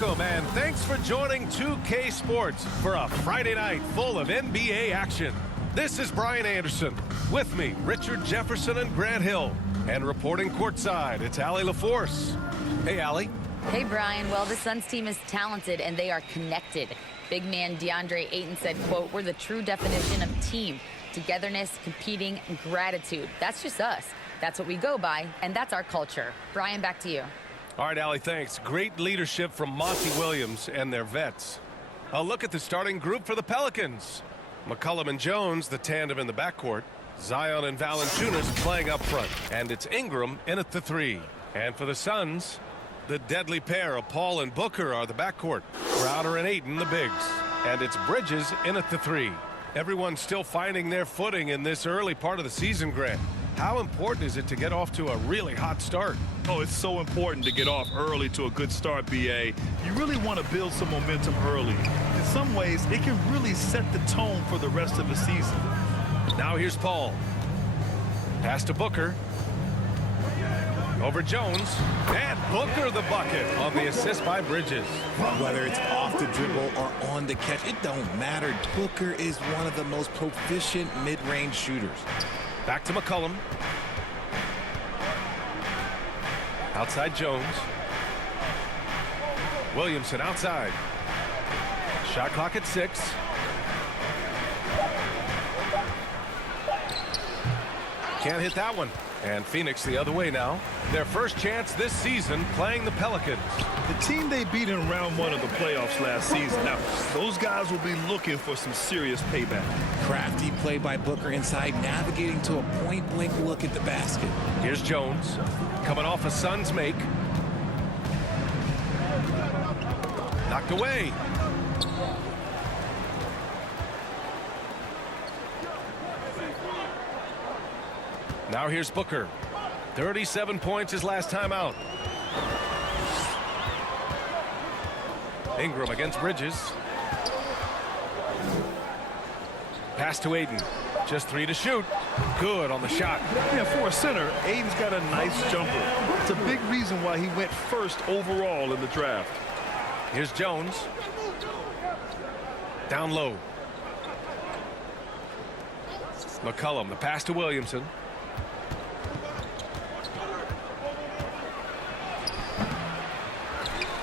Welcome and thanks for joining 2K Sports for a Friday night full of NBA action. This is Brian Anderson. With me, Richard Jefferson and Grant Hill. And reporting courtside, it's Allie LaForce. Hey, Allie. Hey, Brian. Well, the Suns team is talented and they are connected. Big man DeAndre Ayton said, quote, "We're the true definition of team. Togetherness, competing, and gratitude. That's just us. That's what we go by, and that's our culture." Brian, back to you. All right, Allie, thanks. Great leadership from Monty Williams and their vets. A look at the starting group for the Pelicans. McCollum and Jones, the tandem in the backcourt. Zion and Valanciunas playing up front. And it's Ingram in at the three. And for the Suns, the deadly pair of Paul and Booker are the backcourt. Crowder and Ayton, the bigs. And it's Bridges in at the three. Everyone's still finding their footing in this early part of the season, Grant. How important is it to get off to a really hot start? Oh, it's so important to get off early to a good start, BA. You really want to build some momentum early. In some ways, it can really set the tone for the rest of the season. Now here's Paul. Pass to Booker. Over Jones. And Booker the bucket on the assist by Bridges. Whether it's off the dribble or on the catch, it don't matter. Booker is one of the most proficient mid-range shooters. Back to McCollum. Outside Jones. Williamson outside. Shot clock at 6. Can't hit that one. And Phoenix the other way now. Their first chance this season playing the Pelicans. The team they beat in round 1 of the playoffs last season. Now, those guys will be looking for some serious payback. Crafty play by Booker inside, navigating to a point-blank look at the basket. Here's Jones. Coming off a Suns make. Knocked away. Now here's Booker. 37 points his last time out. Ingram against Bridges. Pass to Ayton. Just 3 to shoot. Good on the shot. Yeah, for a center, Ayton's got a nice jumper. It's a big reason why he went first overall in the draft. Here's Jones. Down low. McCollum, the pass to Williamson.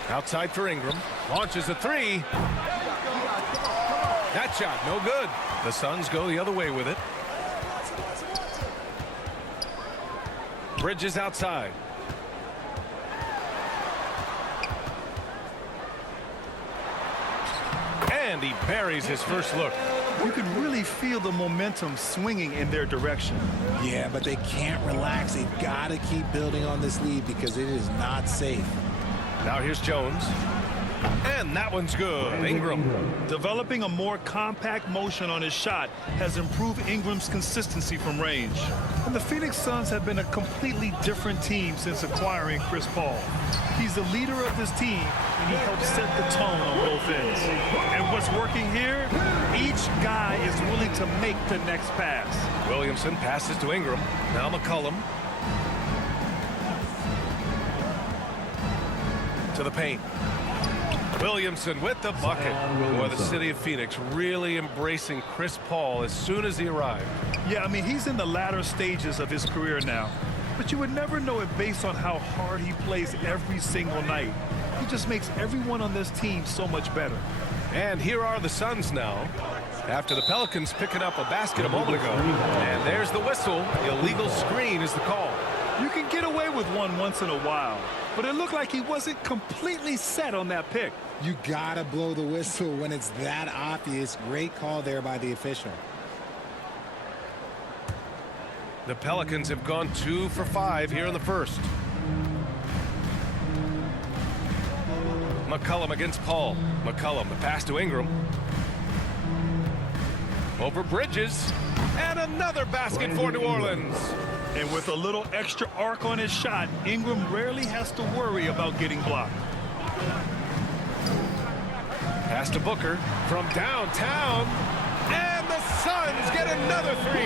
Outside for Ingram. Launches a 3. That shot, no good. The Suns go the other way with it. Bridges outside. And he buries his first look. You can really feel the momentum swinging in their direction. Yeah, but they can't relax. They've got to keep building on this lead because it is not safe. Now here's Jones. And that one's good. Ingram. Developing a more compact motion on his shot has improved Ingram's consistency from range. And the Phoenix Suns have been a completely different team since acquiring Chris Paul. He's the leader of this team, and he helps set the tone on both ends. And what's working here? Each guy is willing to make the next pass. Williamson passes to Ingram. Now McCollum. To the paint. Williamson with the bucket. Boy, the city of Phoenix really embracing Chris Paul as soon as he arrived. Yeah, I mean, he's in the latter stages of his career now. But you would never know it based on how hard he plays every single night. He just makes everyone on this team so much better. And here are the Suns now. After the Pelicans picking up a basket a moment ago. And there's the whistle. Illegal screen is the call. You can get away with one once in a while, but it looked like he wasn't completely set on that pick. You got to blow the whistle when it's that obvious. Great call there by the official. The Pelicans have gone 2 for 5 here in the first. McCollum against Paul. McCollum, the pass to Ingram. Over Bridges. And another basket for New Orleans. And with a little extra arc on his shot, Ingram rarely has to worry about getting blocked. Pass to Booker from downtown. And the Suns get another 3.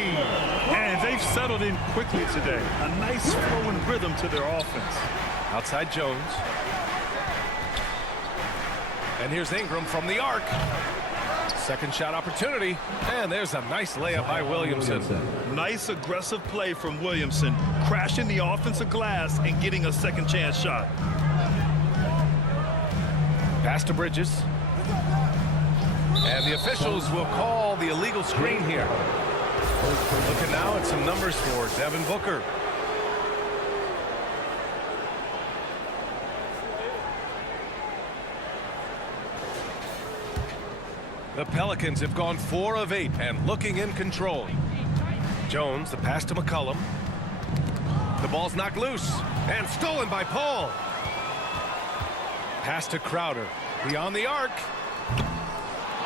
And they've settled in quickly today. A nice flowing rhythm to their offense. Outside Jones. And here's Ingram from the arc. Second shot opportunity. And there's a nice layup by Williamson. Nice aggressive play from Williamson, crashing the offensive glass and getting a second chance shot. Pass to Bridges. And the officials will call the illegal screen here. Looking now at some numbers for Devin Booker. The Pelicans have gone 4 of 8 and looking in control. Jones, the pass to McCollum. The ball's knocked loose and stolen by Paul. Pass to Crowder. Beyond the arc.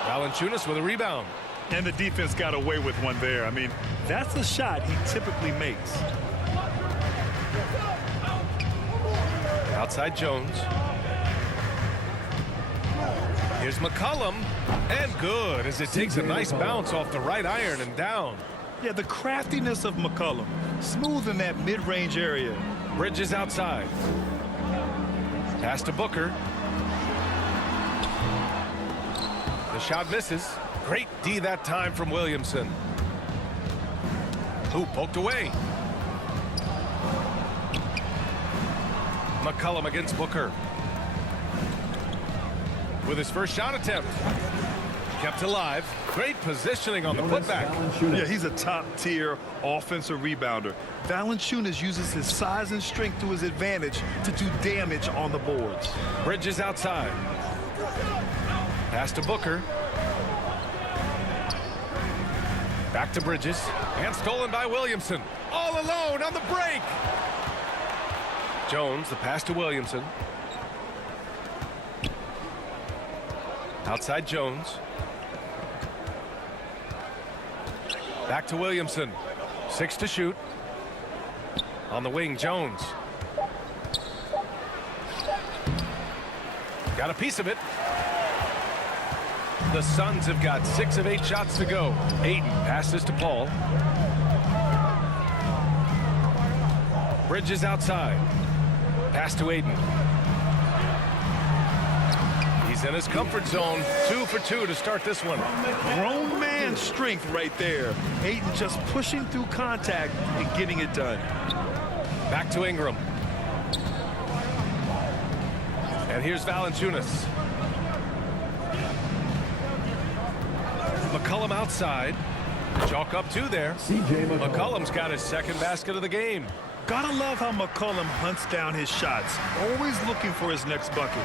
Valanciunas with a rebound. And the defense got away with one there. I mean, that's a shot he typically makes. Outside Jones. Here's McCollum. And good as it takes a nice bounce off the right iron and down. Yeah, the craftiness of McCollum. Smooth in that mid-range area. Bridges outside. Pass to Booker. The shot misses. Great D that time from Williamson. Who poked away. McCollum against Booker. With his first shot attempt. Kept alive. Great positioning on the putback. Yeah, he's a top-tier offensive rebounder. Valanciunas uses his size and strength to his advantage to do damage on the boards. Bridges outside. Pass to Booker. Back to Bridges. And stolen by Williamson. All alone on the break. Jones, the pass to Williamson. Outside Jones. Back to Williamson. 6 to shoot. On the wing, Jones. Got a piece of it. The Suns have got 6 of 8 shots to go. Ayton passes to Paul. Bridges outside. Pass to Ayton. He's in his comfort zone. 2 for 2 to start this one. Grown man strength right there. Ayton just pushing through contact and getting it done. Back to Ingram. And here's Valanciunas. McCollum outside. Chalk up 2 there. McCollum's got his second basket of the game. Gotta love how McCollum hunts down his shots. Always looking for his next bucket.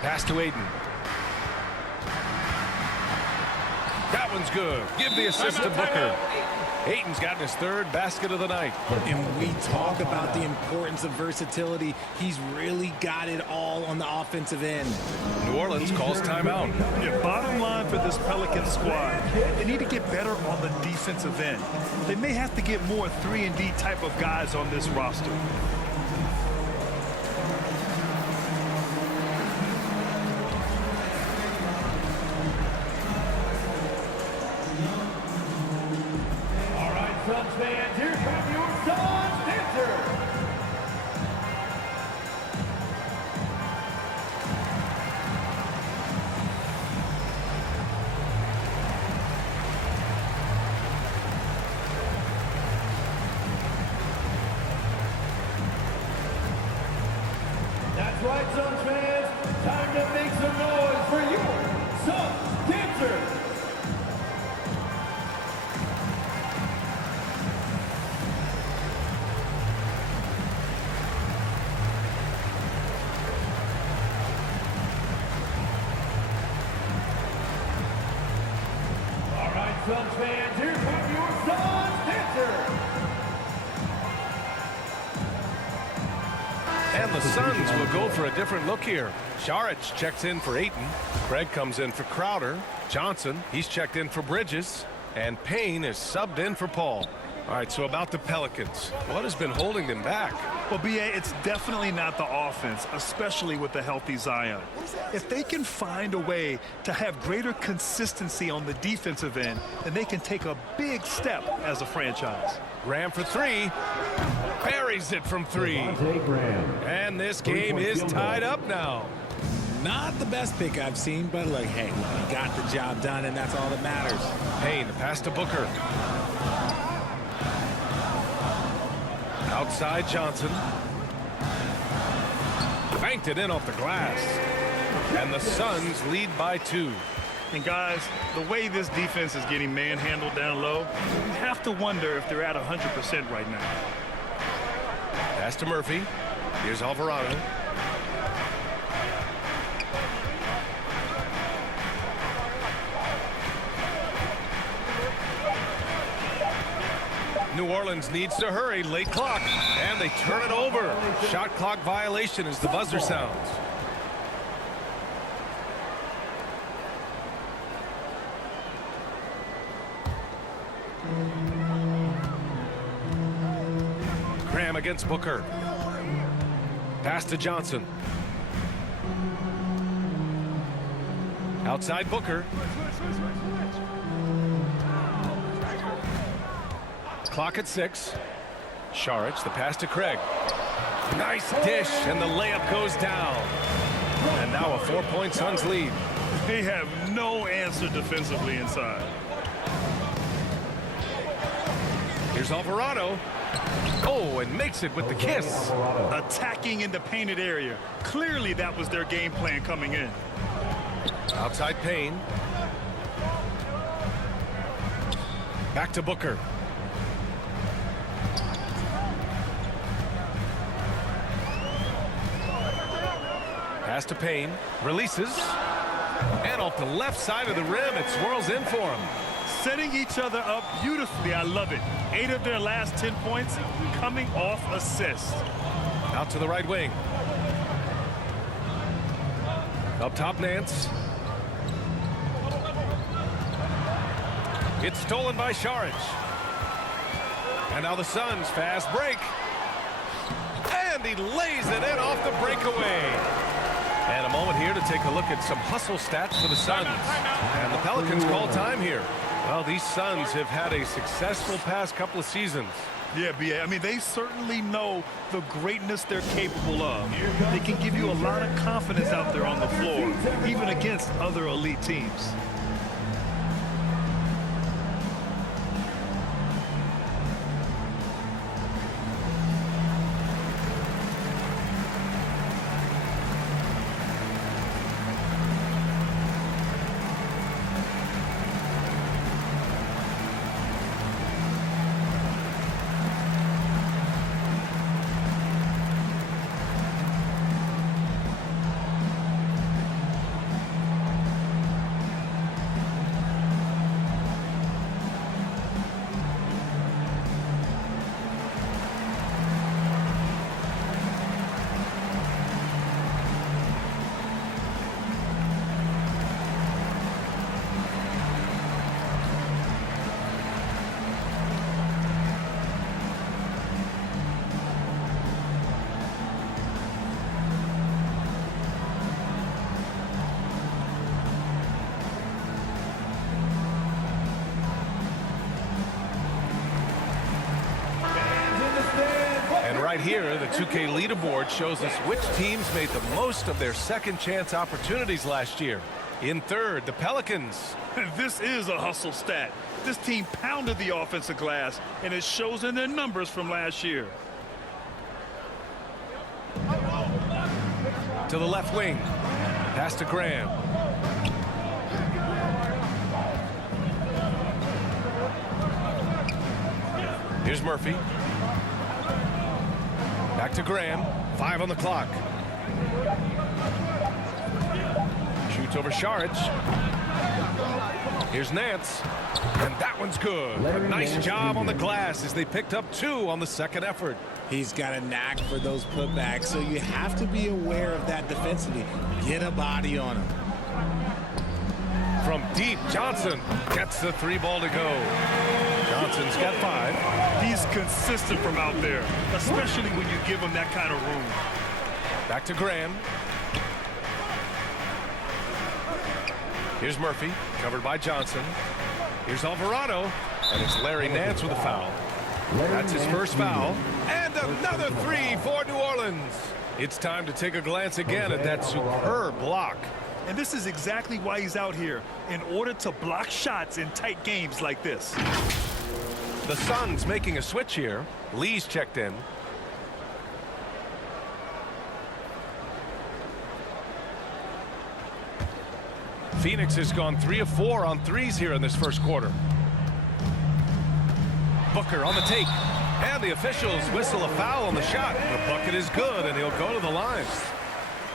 Pass to Ayton. That one's good. Give the assist to Booker. Ayton's gotten his 3rd basket of the night. And we talk about the importance of versatility. He's really got it all on the offensive end. New Orleans calls timeout. Yeah, bottom line for this Pelicans squad, they need to get better on the defensive end. They may have to get more 3-and-D type of guys on this roster. Suns fans, here come your Suns dancers. That's right, Suns fans. Time to make some noise for your Suns dancers. Suns fans, here come your Suns dancers. And the Suns will go for a different look here. Saric checks in for Ayton. Craig comes in for Crowder. Johnson, he's checked in for Bridges. And Payne is subbed in for Paul. All right, so about the Pelicans. What has been holding them back? Well, B.A., it's definitely not the offense, especially with the healthy Zion. If they can find a way to have greater consistency on the defensive end, then they can take a big step as a franchise. Graham for three. Buries it from three. And this game is tied up now. Not the best pick I've seen, but look, hey, he got the job done, and that's all that matters. Payne, the pass to Booker. Outside Johnson. Banked it in off the glass. And the Suns lead by 2. And guys, the way this defense is getting manhandled down low, you have to wonder if they're at 100% right now. Pass to Murphy. Here's Alvarado. New Orleans needs to hurry. Late clock. And they turn it over. Shot clock violation as the buzzer sounds. Graham against Booker. Pass to Johnson. Outside Booker. Clock at 6. Saric, the pass to Craig. Nice dish, and the layup goes down. And now a 4-point Suns lead. They have no answer defensively inside. Here's Alvarado. Oh, and makes it with the kiss. Attacking in the painted area. Clearly that was their game plan coming in. Outside Payne. Back to Booker. Pass to Payne. Releases. And off the left side of the rim, it swirls in for him. Setting each other up beautifully. I love it. 8 of their last 10 points coming off assists. Out to the right wing. Up top, Nance. It's stolen by Saric. And now the Suns fast break. And he lays it in off the breakaway. And a moment here to take a look at some hustle stats for the Suns. And the Pelicans call time here. Well, these Suns have had a successful past couple of seasons. Yeah, B.A. I mean, they certainly know the greatness they're capable of. They can give you a lot of confidence out there on the floor, even against other elite teams. Right here, the 2K leaderboard shows us which teams made the most of their second chance opportunities last year. In third, the Pelicans. This is a hustle stat. This team pounded the offensive glass, and it shows in their numbers from last year. To the left wing. Pass to Graham. Here's Murphy. Back to Graham. 5 on the clock. Shoots over Saric. Here's Nance. And that one's good. A nice job on the glass as they picked up 2 on the second effort. He's got a knack for those putbacks, so you have to be aware of that defensively. Get a body on him. From deep, Johnson gets the 3 ball to go. Johnson's got 5. He's consistent from out there, especially when you give him that kind of room. Back to Graham. Here's Murphy, covered by Johnson. Here's Alvarado, and it's Larry Nance with a foul. That's his first foul. And another three for New Orleans. It's time to take a glance again at that superb block. And this is exactly why he's out here, in order to block shots in tight games like this. The Suns making a switch here. Lee's checked in. Phoenix has gone 3 of 4 on threes here in this first quarter. Booker on the take. And the officials whistle a foul on the shot. The bucket is good, and he'll go to the line.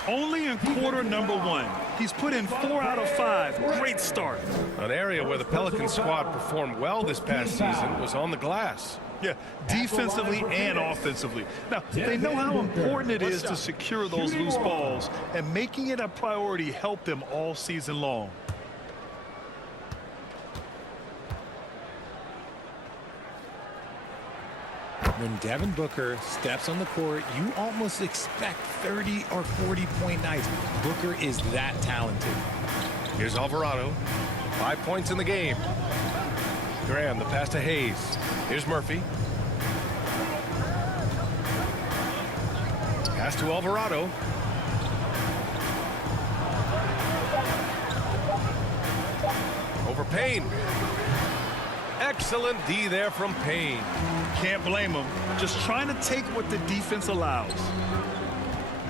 Only in quarter number 1. He's put in 4 out of 5. Great start. An area where the Pelicans squad performed well this past season was on the glass. Yeah, defensively and offensively. Now, they know how important it is to secure those loose balls, and making it a priority helped them all season long. When Devin Booker steps on the court, you almost expect 30 or 40-point nights. Booker is that talented. Here's Alvarado. 5 points in the game. Graham, the pass to Hayes. Here's Murphy. Pass to Alvarado. Over Payne. Excellent D there from Payne. Can't blame him. Just trying to take what the defense allows.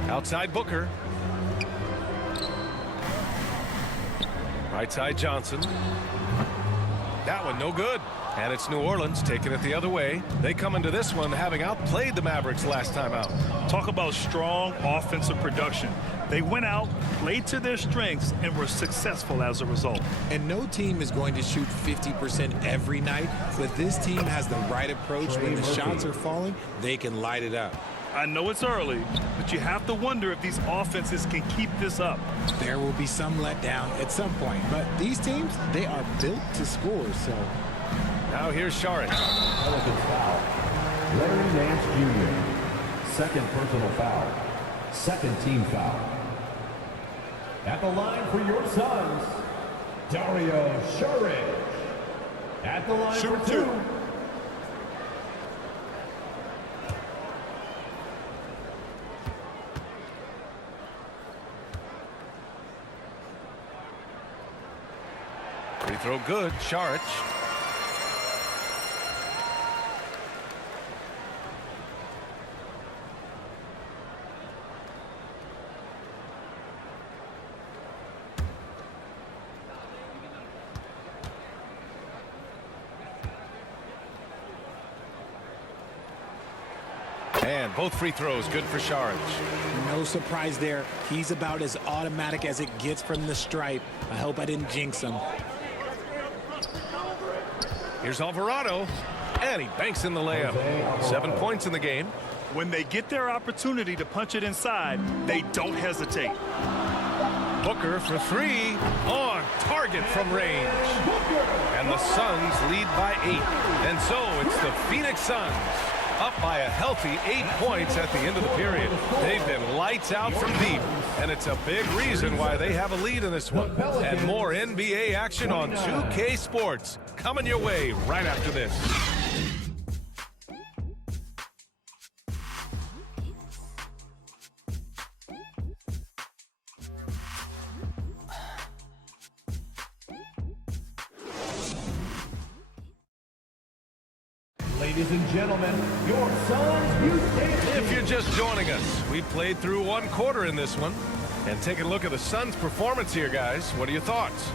Outside Booker. Right side Johnson. That one no good. And it's New Orleans taking it the other way. They come into this one having outplayed the Mavericks last time out. Talk about strong offensive production. They went out, played to their strengths, and were successful as a result. And no team is going to shoot 50% every night, but this team has the right approach. When the shots are falling, they can light it up. I know it's early, but you have to wonder if these offenses can keep this up. There will be some letdown at some point, but these teams, they are built to score, so... Now here's Saric. Pelicans foul. Larry Nance Jr. Second personal foul. Second team foul. At the line for your Suns, Dario Saric. At the line for 2. Free throw good. Saric. And both free throws good for Saric. No surprise there. He's about as automatic as it gets from the stripe. I hope I didn't jinx him. Here's Alvarado. And he banks in the layup. 7 points in the game. When they get their opportunity to punch it inside, they don't hesitate. Booker for 3. On target from range. And the Suns lead by 8. And so it's the Phoenix Suns up by a healthy 8 points at the end of the period. They've been lights out from deep, and it's a big reason why they have a lead in this one. And more NBA action on 2K Sports coming your way right after this. Ladies and gentlemen, your Suns Youth Game. If you're just joining us, we played through 1 quarter in this one. And take a look at the Suns' performance here, guys. What are your thoughts?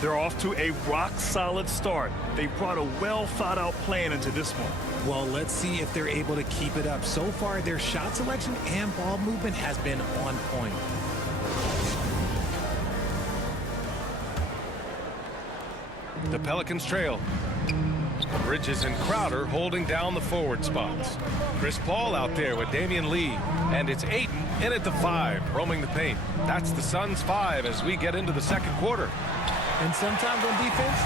They're off to a rock-solid start. They brought a well-thought-out plan into this one. Well, let's see if they're able to keep it up. So far, their shot selection and ball movement has been on point. The Pelicans trail. Bridges and Crowder holding down the forward spots. Chris Paul out there with Damian Lee. And it's Ayton in at the 5, roaming the paint. That's the Suns' 5 as we get into the second quarter. And sometimes on defense,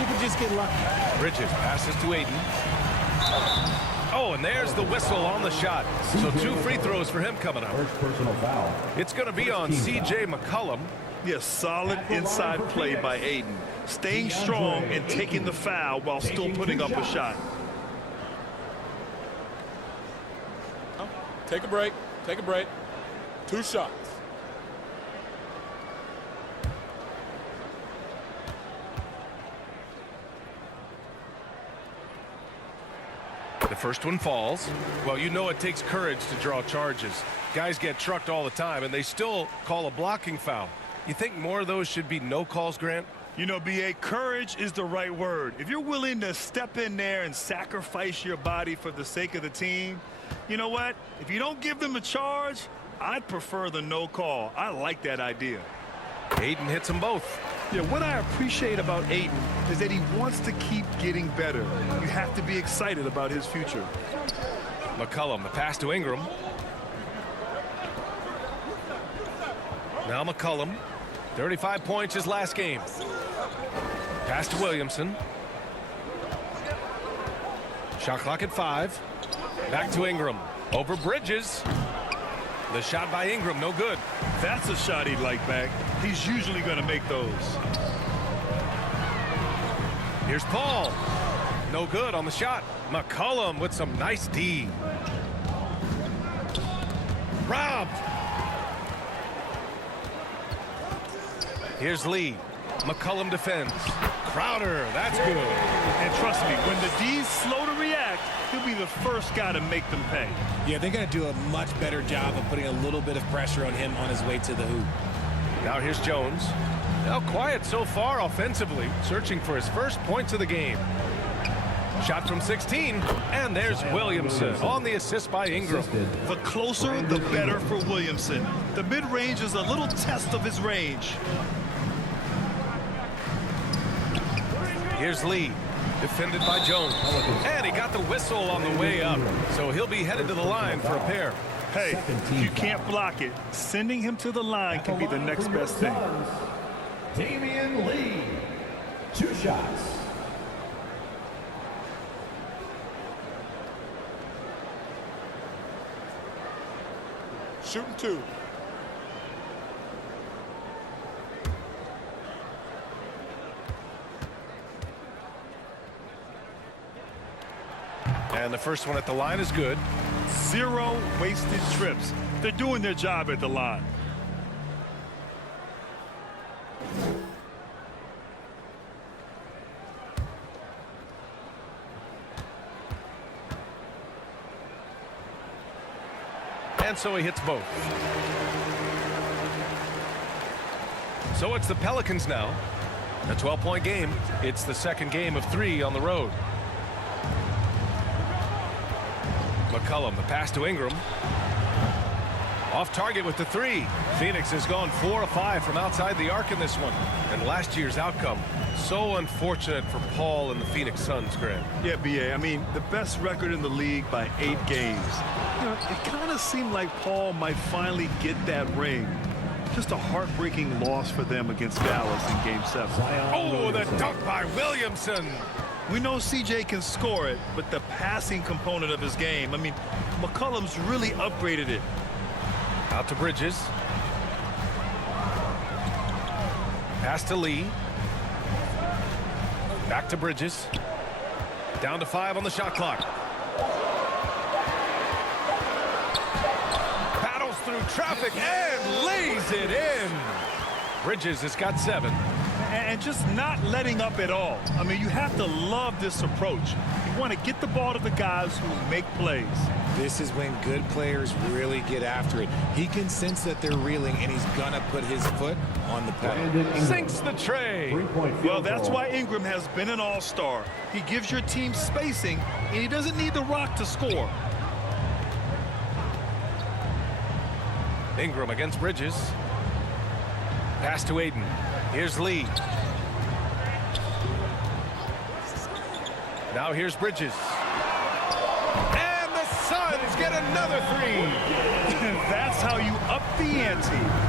you can just get lucky. Bridges passes to Ayton. Oh, and there's the whistle on the shot. So 2 free throws for him coming up. First personal foul. It's going to be on C.J. McCollum. Yes, solid inside play by Ayton. Staying strong and taking the foul while still putting up a shot. Take a break. Take a break. 2 shots. The first one falls. Well, you know it takes courage to draw charges. Guys get trucked all the time, and they still call a blocking foul. You think more of those should be no calls, Grant? You know, B.A., courage is the right word. If you're willing to step in there and sacrifice your body for the sake of the team, you know what? If you don't give them a charge, I'd prefer the no call. I like that idea. Ayton hits them both. Yeah, what I appreciate about Ayton is that he wants to keep getting better. You have to be excited about his future. McCollum, the pass to Ingram. Now McCollum, 35 points his last game. Pass to Williamson. Shot clock at 5. Back to Ingram. Over Bridges. The shot by Ingram, no good. That's a shot he'd like back. He's usually going to make those. Here's Paul. No good on the shot. McCollum with some nice D. Robbed. Here's Lee. McCollum defends. Crowder, that's good. And trust me, when the D's slow to react, he'll be the first guy to make them pay. Yeah, they're going to do a much better job of putting a little bit of pressure on him on his way to the hoop. Now here's Jones. Now quiet so far offensively, searching for his first points of the game. Shot from 16, and there's Williamson on the assist by Ingram. The closer, the better for Williamson. The mid-range is a little test of his range. Here's Lee, defended by Jones. And he got the whistle on the way up, so he'll be headed to the line for a pair. Hey, if you can't block it, sending him to the line can be the next best thing. Damian Lee, 2 shots. Shooting 2. And the first one at the line is good. 0 wasted trips. They're doing their job at the line. And so he hits both. So it's the Pelicans now. A 12-point game. It's the second game of 3 on the road. McCollum, the pass to Ingram. Off target with the 3. Phoenix has gone 4 of 5 from outside the arc in this one. And last year's outcome, so unfortunate for Paul and the Phoenix Suns, Grant. Yeah, B.A., I mean, the best record in the league by 8 games. You know, it kind of seemed like Paul might finally get that ring. Just a heartbreaking loss for them against Dallas in Game 7. Oh, the dunk by Williamson. We know CJ can score it, but the passing component of his game, I mean, McCollum's really upgraded it. Out to Bridges. Pass to Lee. Back to Bridges. Down to 5 on the shot clock. Battles through traffic and lays it in. Bridges has got 7. And just not letting up at all. I mean, you have to love this approach. You want to get the ball to the guys who make plays. This is when good players really get after it. He can sense that they're reeling, and he's going to put his foot on the pedal. Sinks the tray. Well, that's why Ingram has been an all-star. He gives your team spacing, and he doesn't need the rock to score. Ingram against Bridges. Pass to Ayton. Here's Lee. Now here's Bridges. And the Suns get another 3. That's how you up the ante.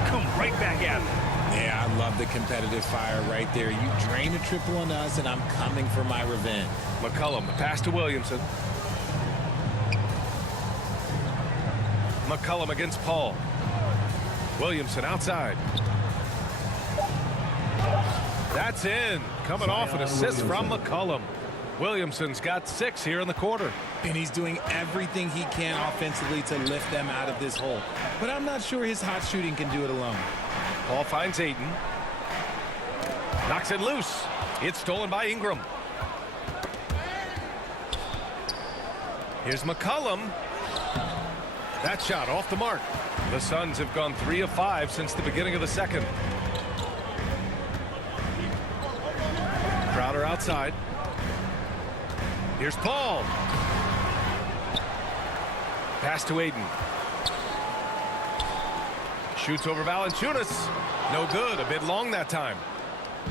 Come right back at it. Yeah, I love the competitive fire right there. You drain a triple on us, and I'm coming for my revenge. McCollum, the pass to Williamson. McCollum against Paul. Williamson outside. That's in. Coming off an assist from McCollum. Williamson's got 6 here in the quarter. And he's doing everything he can offensively to lift them out of this hole. But I'm not sure his hot shooting can do it alone. Paul finds Ayton. Knocks it loose. It's stolen by Ingram. Here's McCollum. That shot off the mark. The Suns have gone 3 of 5 since the beginning of the second. Crowder outside. Here's Paul. Pass to Ayton. Shoots over Valanciunas. No good. A bit long that time.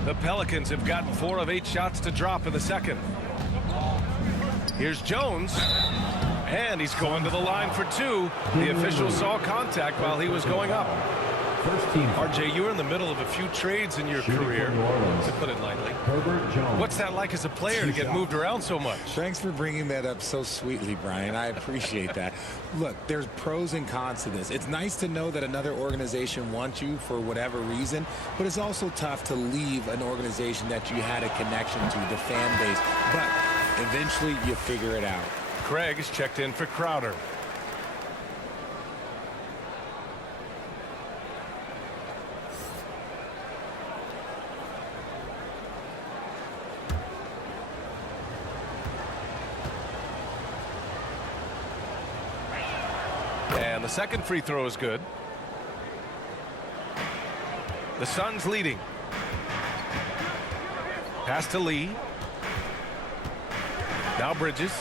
The Pelicans have gotten 4 of 8 shots to drop in the second. Here's Jones. And he's going to the line for 2. The official saw contact while he was going up. First team. RJ, you were in the middle of a few trades in your career, to put it lightly. Herbert Jones. What's that like as a player to get moved around so much? Thanks for bringing that up so sweetly, Brian. I appreciate that. Look, there's pros and cons to this. It's nice to know that another organization wants you for whatever reason, but it's also tough to leave an organization that you had a connection to, the fan base. But eventually you figure it out. Craig is checked in for Crowder. And the second free throw is good. The Suns leading. Pass to Lee. Now Bridges.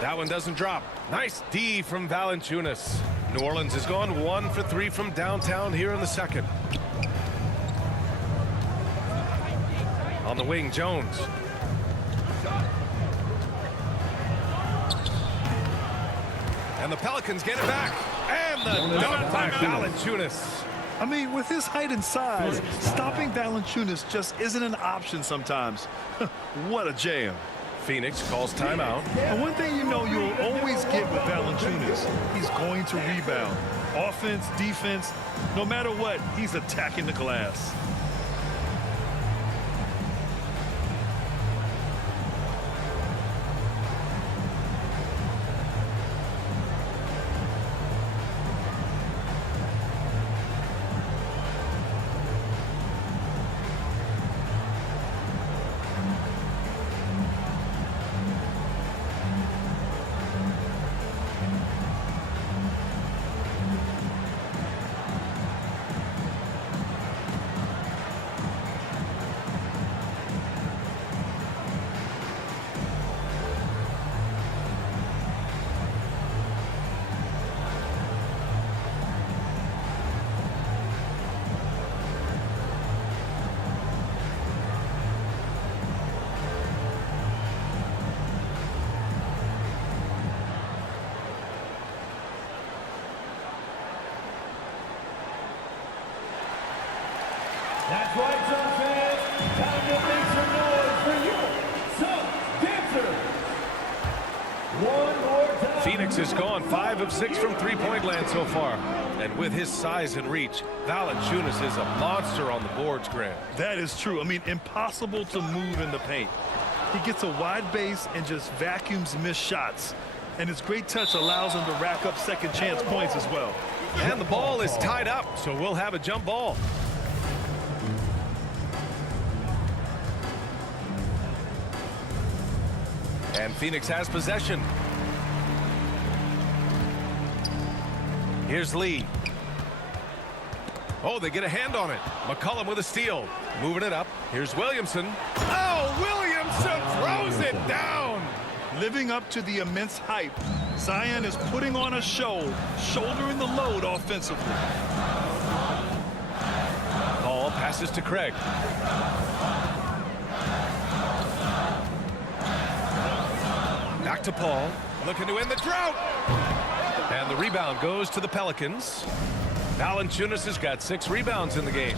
That one doesn't drop. Nice D from Valanciunas. New Orleans has gone 1 for 3 from downtown here in the second. On the wing, Jones. And the Pelicans get it back. And the dunk by Valanciunas. I mean, with his height and size, stopping Valanciunas just isn't an option sometimes. What a jam. Phoenix calls timeout. And one thing you know you'll always get with Valanciunas, he's going to rebound. Offense, defense, no matter what, he's attacking the glass. That's right, Suns fans. Time to make some noise for you, Suns dancers. One more time. Phoenix has gone 5 of 6 from three-point land so far. And with his size and reach, Valanciunas is a monster on the boards, Grant. That is true. I mean, impossible to move in the paint. He gets a wide base and just vacuums missed shots. And his great touch allows him to rack up second chance points as well. And the ball is tied up, so we'll have a jump ball. And Phoenix has possession. Here's Lee. Oh, they get a hand on it. McCollum with a steal. Moving it up. Here's Williamson. Oh, Williamson throws it down. Living up to the immense hype, Zion is putting on a show, shouldering the load offensively. Ball passes to Craig. Back to Paul. Looking to end the drought. And the rebound goes to the Pelicans. Valanciunas has got 6 rebounds in the game.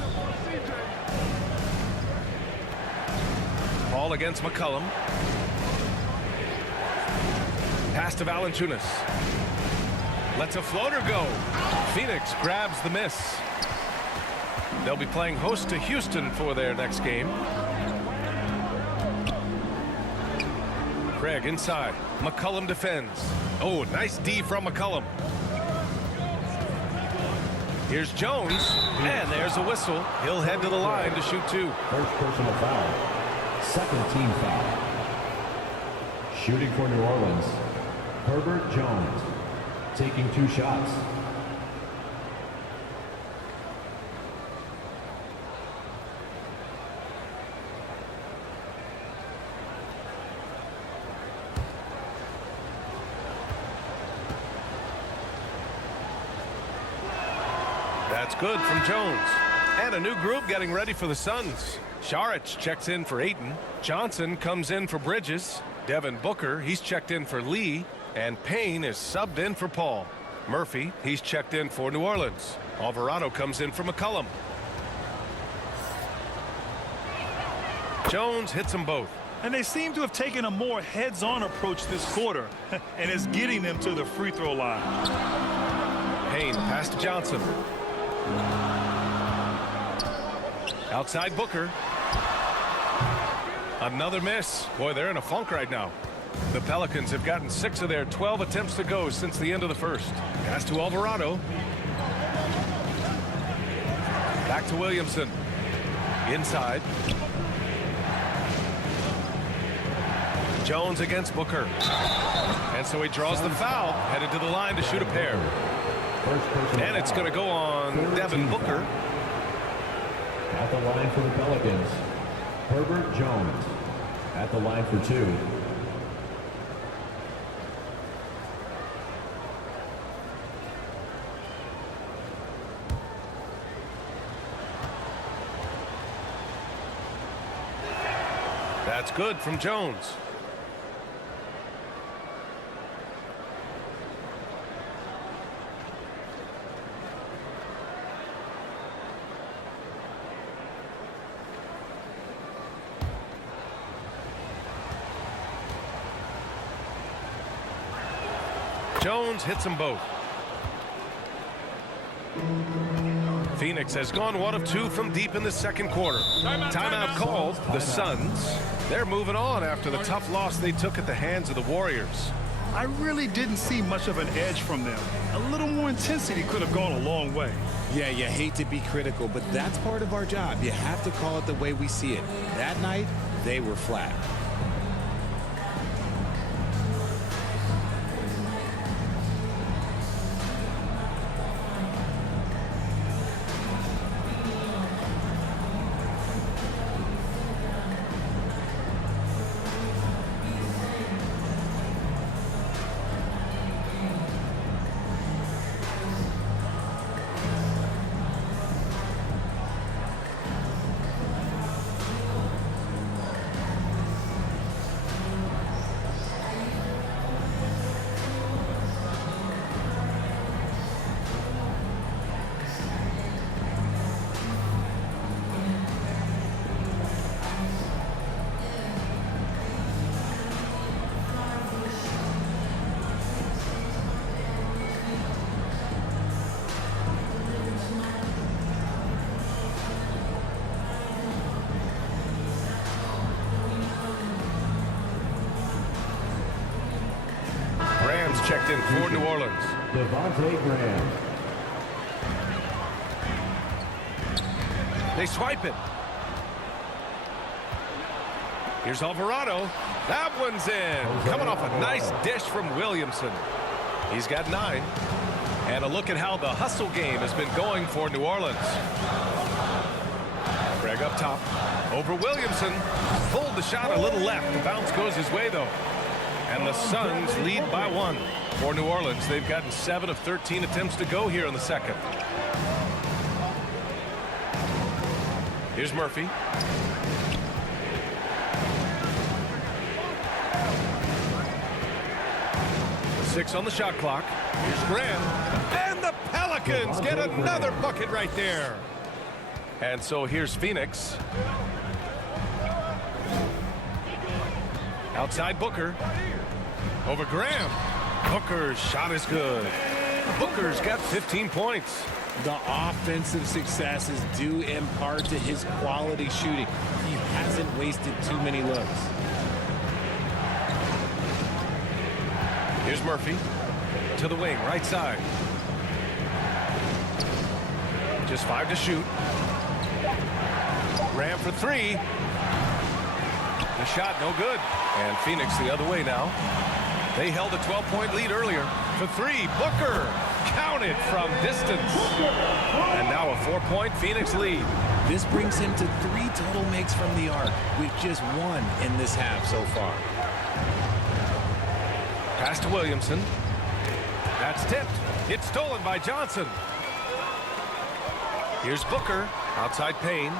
Paul against McCollum. Pass to Valanciunas. Lets a floater go. Phoenix grabs the miss. They'll be playing host to Houston for their next game. Craig inside. McCollum defends. Oh, nice D from McCollum. Here's Jones, and there's a whistle. He'll head to the line to shoot 2. First personal foul. Second team foul. Shooting for New Orleans, Herbert Jones, taking 2 shots. That's good from Jones. And a new group getting ready for the Suns. Saric checks in for Ayton. Johnson comes in for Bridges. Devin Booker, he's checked in for Lee. And Payne is subbed in for Paul. Murphy, he's checked in for New Orleans. Alvarado comes in for McCollum. Jones hits them both. And they seem to have taken a more heads-on approach this quarter. And it's getting them to the free throw line. Payne pass to Johnson. Outside Booker. Another miss. Boy, they're in a funk right now. The Pelicans have gotten 6 of their 12 attempts to go since the end of the first. Pass to Alvarado. Back to Williamson. Inside. Jones against Booker. And so he draws the foul, headed to the line to shoot a pair. And it's going to go on Devin Booker. At the line for the Pelicans, Herbert Jones. At the line for 2. That's good from Jones. Jones hits them both. Phoenix has gone 1 of 2 from deep in the second quarter. Timeout called. The Suns, they're moving on after the tough loss they took at the hands of the Warriors. I really didn't see much of an edge from them. A little more intensity could have gone a long way. Yeah, you hate to be critical, but that's part of our job. You have to call it the way we see it. That night, they were flat. Checked in for New Orleans. Devontae Graham. They swipe it. Here's Alvarado. That one's in. Coming off a nice dish from Williamson. He's got 9. And a look at how the hustle game has been going for New Orleans. Craig up top. Over Williamson. Pulled the shot a little left. The bounce goes his way, though. And the Suns lead by 1. For New Orleans, they've gotten 7 of 13 attempts to go here in the second. Here's Murphy. Six on the shot clock. Here's Graham. And the Pelicans get another bucket right there. And so here's Phoenix. Outside Booker. Over Graham. Booker's shot is good. Booker's got 15 points. The offensive success is due in part to his quality shooting. He hasn't wasted too many looks. Here's Murphy to the wing, right side. Just 5 to shoot. Ram for 3. The shot no good. And Phoenix the other way now. They held a 12-point lead earlier. For 3, Booker. Counted from distance. And now a 4-point Phoenix lead. This brings him to 3 total makes from the arc, with just 1 in this half so far. Pass to Williamson. That's tipped. It's stolen by Johnson. Here's Booker. Outside Payne.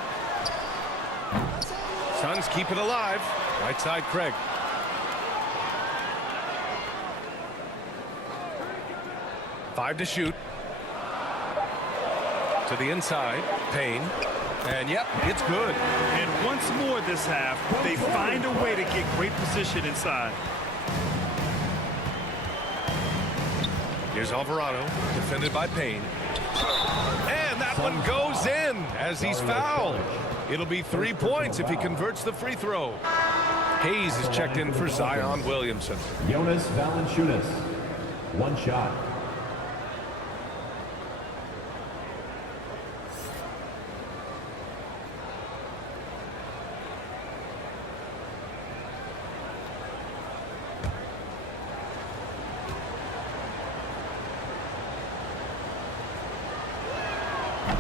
Suns keep it alive. Right side Craig. Five to shoot. To the inside. Payne. And yep, it's good. And once more this half, they find a way to get great position inside. Here's Alvarado, defended by Payne. And that one goes in as he's fouled. It'll be 3 points if he converts the free throw. Hayes is checked in for Zion Williamson. Jonas Valanciunas. 1 shot.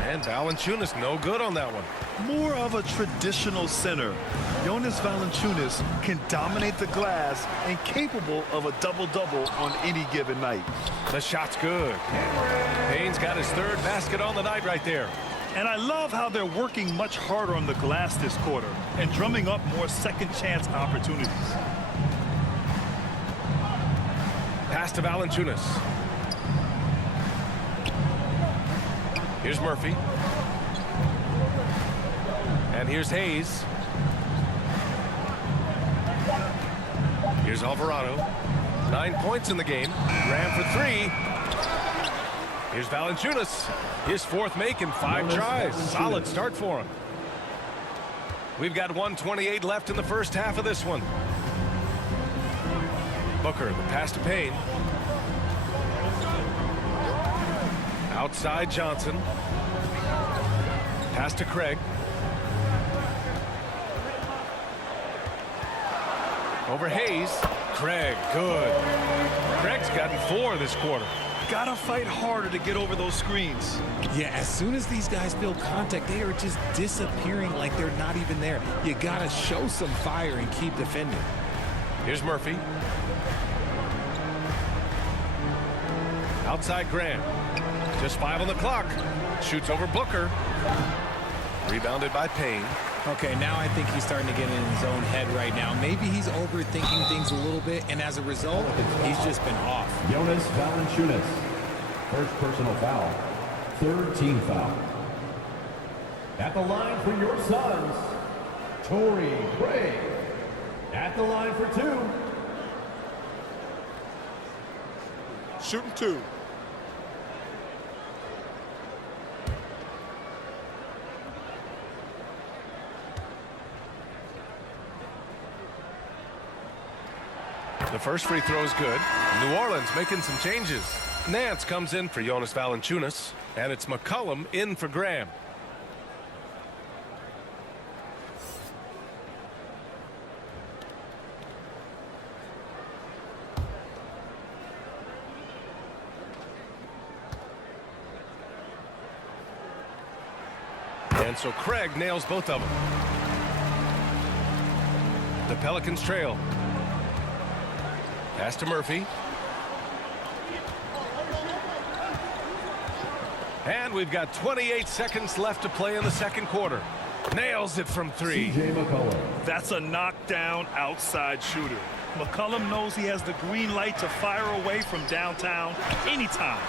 And Valanciunas no good on that one. More of a traditional center. Jonas Valanciunas can dominate the glass and capable of a double-double on any given night. The shot's good. Payne's got his 3rd basket on the night right there. And I love how they're working much harder on the glass this quarter and drumming up more second chance opportunities. Pass to Valanciunas. Here's Murphy. And here's Hayes. Here's Alvarado. 9 points in the game. Ram for 3. Here's Valanciunas. His 4th make in 5 tries. Solid start for him. We've got 1:28 left in the first half of this one. Booker, the pass to Payne. Outside Johnson. Pass to Craig. Over Hayes. Craig, good. Craig's gotten 4 this quarter. Gotta fight harder to get over those screens. Yeah, as soon as these guys feel contact, they are just disappearing like they're not even there. You gotta show some fire and keep defending. Here's Murphy. Outside Graham. Just 5 on the clock. Shoots over Booker. Rebounded by Payne. Okay, now I think he's starting to get in his own head right now. Maybe he's overthinking things a little bit, and as a result, he's just been off. Jonas Valanciunas. 1st personal foul. 3rd team foul. At the line for your Suns, Torrey Craig. At the line for 2. Shooting 2. The first free throw is good. New Orleans making some changes. Nance comes in for Jonas Valanciunas, and it's McCollum in for Graham. And so Craig nails both of them. The Pelicans trail. Pass to Murphy. And we've got 28 seconds left to play in the second quarter. Nails it from 3. CJ McCollum. That's a knockdown outside shooter. McCollum knows he has the green light to fire away from downtown anytime.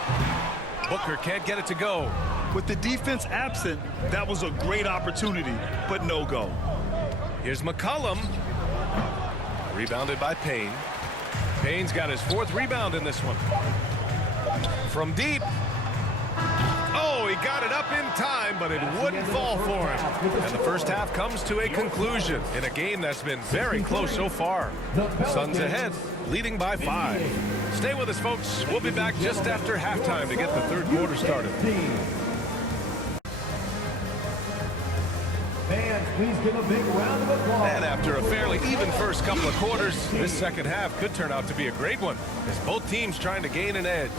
Booker can't get it to go. With the defense absent, that was a great opportunity, but no go. Here's McCollum. Rebounded by Payne. Payne's got his 4th rebound in this one. From deep. Oh, he got it up in time, but it wouldn't fall for him. And the first half comes to a conclusion in a game that's been very close so far. Suns ahead, leading by 5. Stay with us, folks. We'll be back just after halftime to get the third quarter started. Fans, please give a big round of applause. And after a fairly even first couple of quarters, this second half could turn out to be a great one, as both teams trying to gain an edge.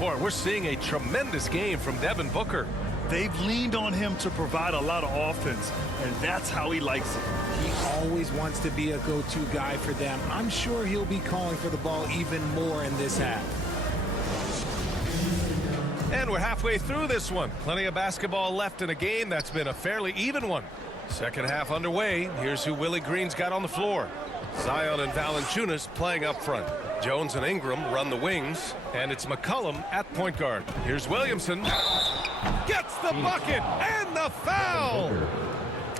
Boy, we're seeing a tremendous game from Devin Booker. They've leaned on him to provide a lot of offense, and that's how he likes it. He always wants to be a go-to guy for them. I'm sure he'll be calling for the ball even more in this half. And we're halfway through this one. Plenty of basketball left in a game that's been a fairly even one. Second half underway. Here's who Willie Green's got on the floor. Zion and Valanciunas playing up front. Jones and Ingram run the wings, and it's McCollum at point guard. Here's Williamson. Gets the bucket and the foul.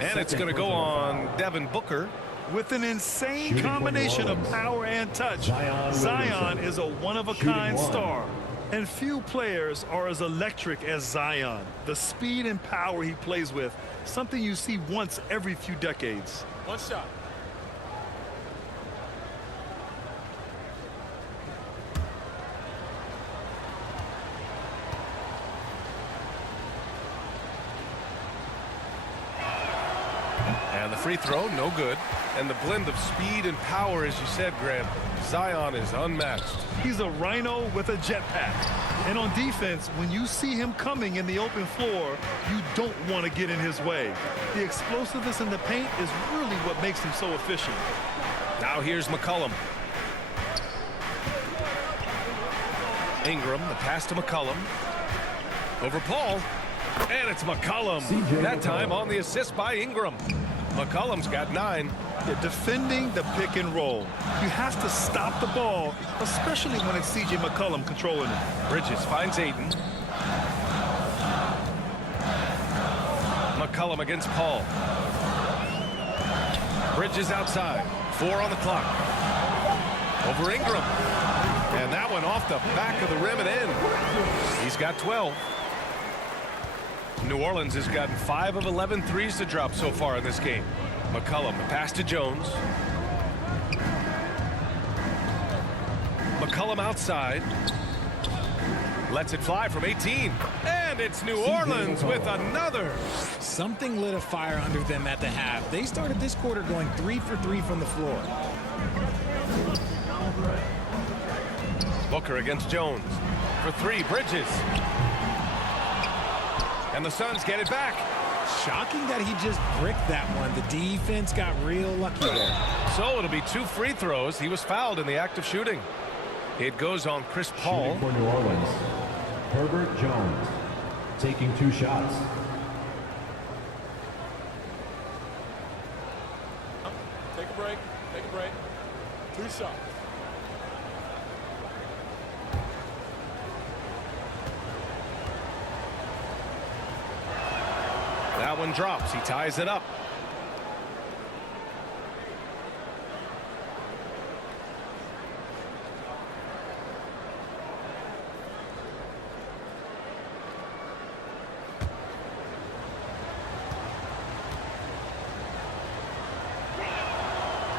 And it's going to go on Devin Booker. With an insane combination of power and touch, Zion is a one-of-a-kind star. And few players are as electric as Zion. The speed and power he plays with, something you see once every few decades. One shot. And the free throw, no good. And the blend of speed and power, as you said, Grant, Zion is unmatched. He's a rhino with a jetpack. And on defense, when you see him coming in the open floor, you don't want to get in his way. The explosiveness in the paint is really what makes him so efficient. Now here's McCollum. Ingram, the pass to McCollum. Over Paul. And it's McCollum. That time on the assist by Ingram. McCollum's got 9. Yeah, defending the pick and roll. You have to stop the ball, especially when it's C.J. McCollum controlling it. Bridges finds Ayton. McCollum against Paul. Bridges outside. 4 on the clock. Over Ingram. And that one off the back of the rim and in. He's got 12. New Orleans has gotten 5 of 11 threes to drop so far in this game. McCollum, the pass to Jones. McCollum outside. Lets it fly from 18. And it's New Orleans with another. Something lit a fire under them at the half. They started this quarter going 3 for 3 from the floor. Booker against Jones. For 3, Bridges. And the Suns get it back. Shocking that he just bricked that one. The defense got real lucky there. So it'll be 2 free throws. He was fouled in the act of shooting. It goes on Chris Paul. Shooting for New Orleans, Herbert Jones, taking 2 shots. Take a break. Take a break. 2 shots. That one drops. He ties it up.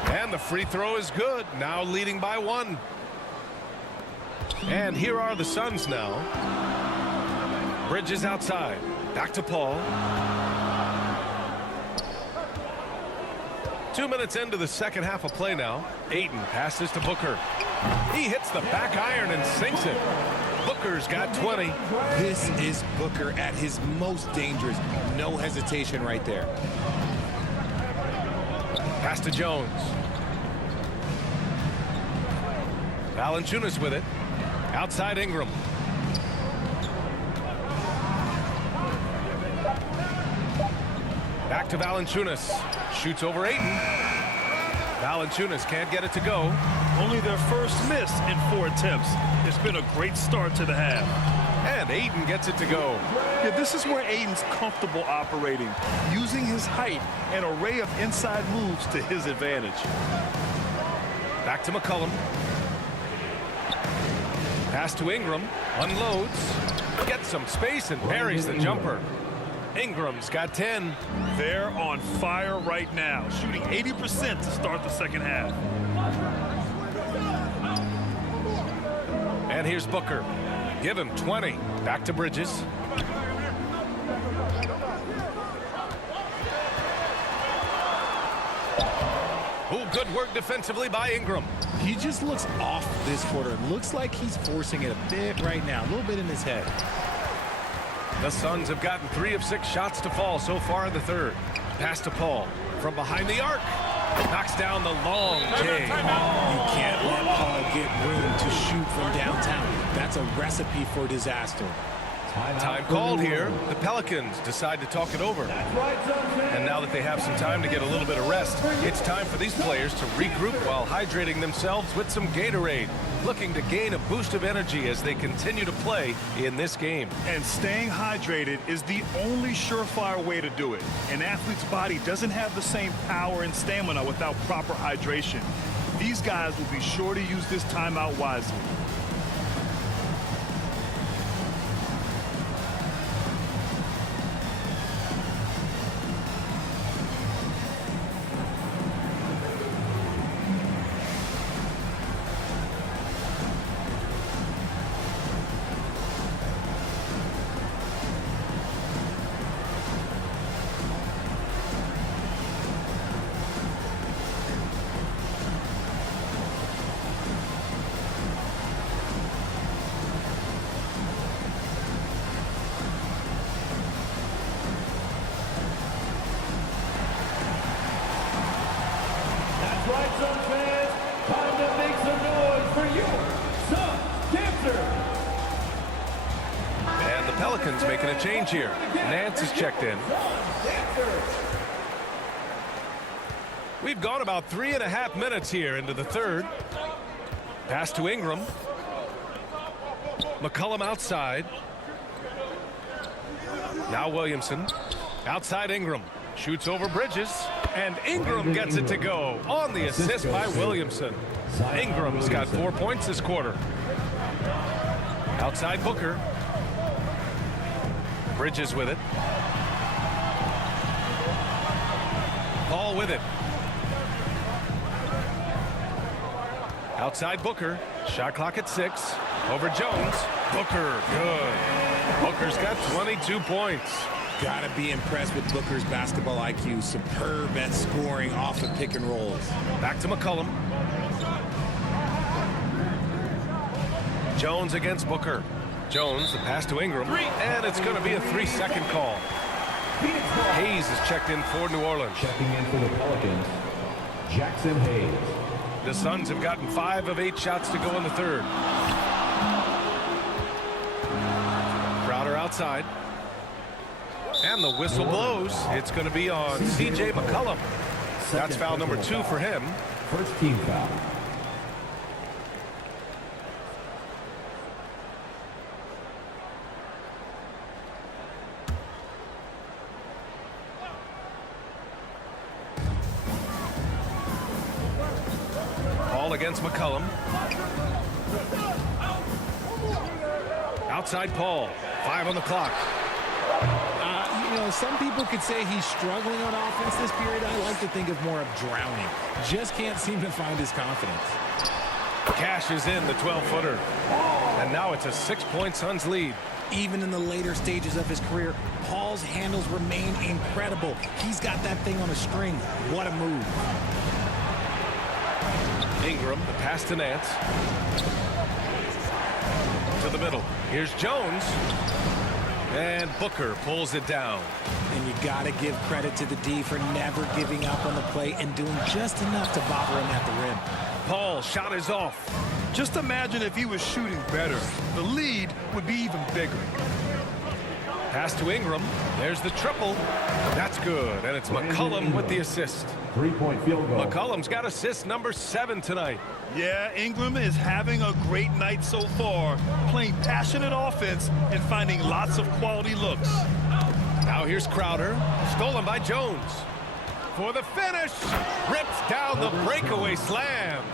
And the free throw is good. Now leading by 1. And here are the Suns now. Bridges outside. Back to Paul. 2 minutes into the second half of play now. Ayton passes to Booker. He hits the back iron and sinks it. Booker's got 20. This is Booker at his most dangerous. No hesitation right there. Pass to Jones. Valanciunas with it. Outside Ingram. Back to Valanciunas. Shoots over Ayton. Valanciunas can't get it to go. Only their first miss in 4 attempts. It's been a great start to the half. And Ayton gets it to go. Yeah, this is where Ayton's comfortable operating, using his height and array of inside moves to his advantage. Back to McCollum. Pass to Ingram. Unloads. Gets some space and buries the jumper. Ingram's got 10. They're on fire right now, shooting 80% to start the second half. And here's Booker. Give him 20. Back to Bridges. Oh, good work defensively by Ingram. He just looks off this quarter. Looks like he's forcing it a bit right now, a little bit in his head. The Suns have gotten 3 of 6 shots to fall so far in the third. Pass to Paul from behind the arc. Knocks down the long J. You can't let Paul get room to shoot from downtown. That's a recipe for disaster. Time called here. The Pelicans decide to talk it over. And now that they have some time to get a little bit of rest, it's time for these players to regroup while hydrating themselves with some Gatorade, looking to gain a boost of energy as they continue to play in this game. And staying hydrated is the only surefire way to do it. An athlete's body doesn't have the same power and stamina without proper hydration. These guys will be sure to use this timeout wisely. And the Pelicans making a change here. Nance is checked in. We've gone about 3.5 minutes here into the third. Pass to Ingram. McCollum outside. Now Williamson. Outside Ingram. Shoots over Bridges. And Ingram gets it to go on the assist by Williamson. Ingram's got 4 points this quarter. Outside Booker. Bridges with it. Paul with it. Outside Booker. Shot clock at 6. Over Jones. Booker, good. Booker's got 22 points. Gotta be impressed with Booker's basketball IQ. Superb at scoring off of pick and rolls. Back to McCollum. Jones against Booker. Jones, the pass to Ingram. And it's going to be a 3-second call. Hayes is checked in for New Orleans. Checking in for the Pelicans, Jackson Hayes. The Suns have gotten 5 of 8 shots to go in the third. Crowder outside. And the whistle blows. It's going to be on C.J. McCollum. That's foul number 2 for him. First team foul. Ball against McCollum. Outside Paul. 5 on the clock. You know, some people could say he's struggling on offense this period. I like to think of more of drowning. Just can't seem to find his confidence. Cashes in the 12-footer. And now it's a 6-point Suns lead. Even in the later stages of his career, Paul's handles remain incredible. He's got that thing on a string. What a move. Ingram, the pass to Nance. To the middle. Here's Jones. And Booker pulls it down. And you got to give credit to the D for never giving up on the play and doing just enough to bother him at the rim. Paul's shot is off. Just imagine if he was shooting better. The lead would be even bigger. Pass to Ingram. There's the triple. That's good. And it's McCollum with the assist. 3-point field goal. McCollum's got assist number 7 tonight. Yeah, Ingram is having a great night so far, playing passionate offense and finding lots of quality looks. Now here's Crowder. Stolen by Jones. For the finish. Rips down the breakaway slam.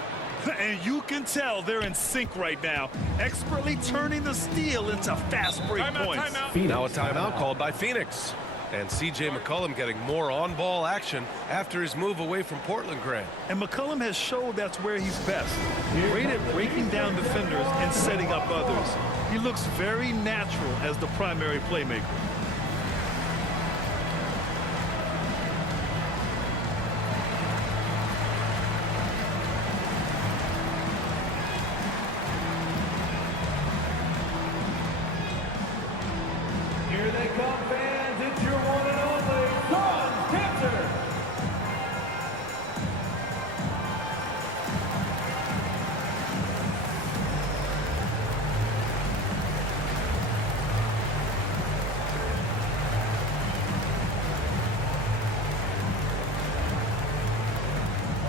And you can tell they're in sync right now, expertly turning the steal into fast break points. Now a timeout called by Phoenix. And C.J. McCollum getting more on-ball action after his move away from Portland, Grant. And McCollum has showed that's where he's best. Great at breaking down defenders and setting up others. He looks very natural as the primary playmaker. Here they come, fans. It's your one and only Suns Dancer.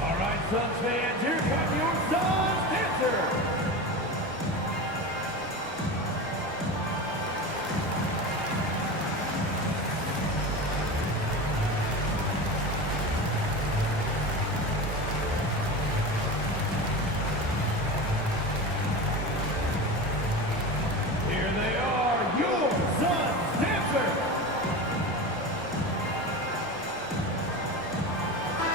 All right, Suns fans, here come your Suns Dancer. Here they are, your Suns Dancer.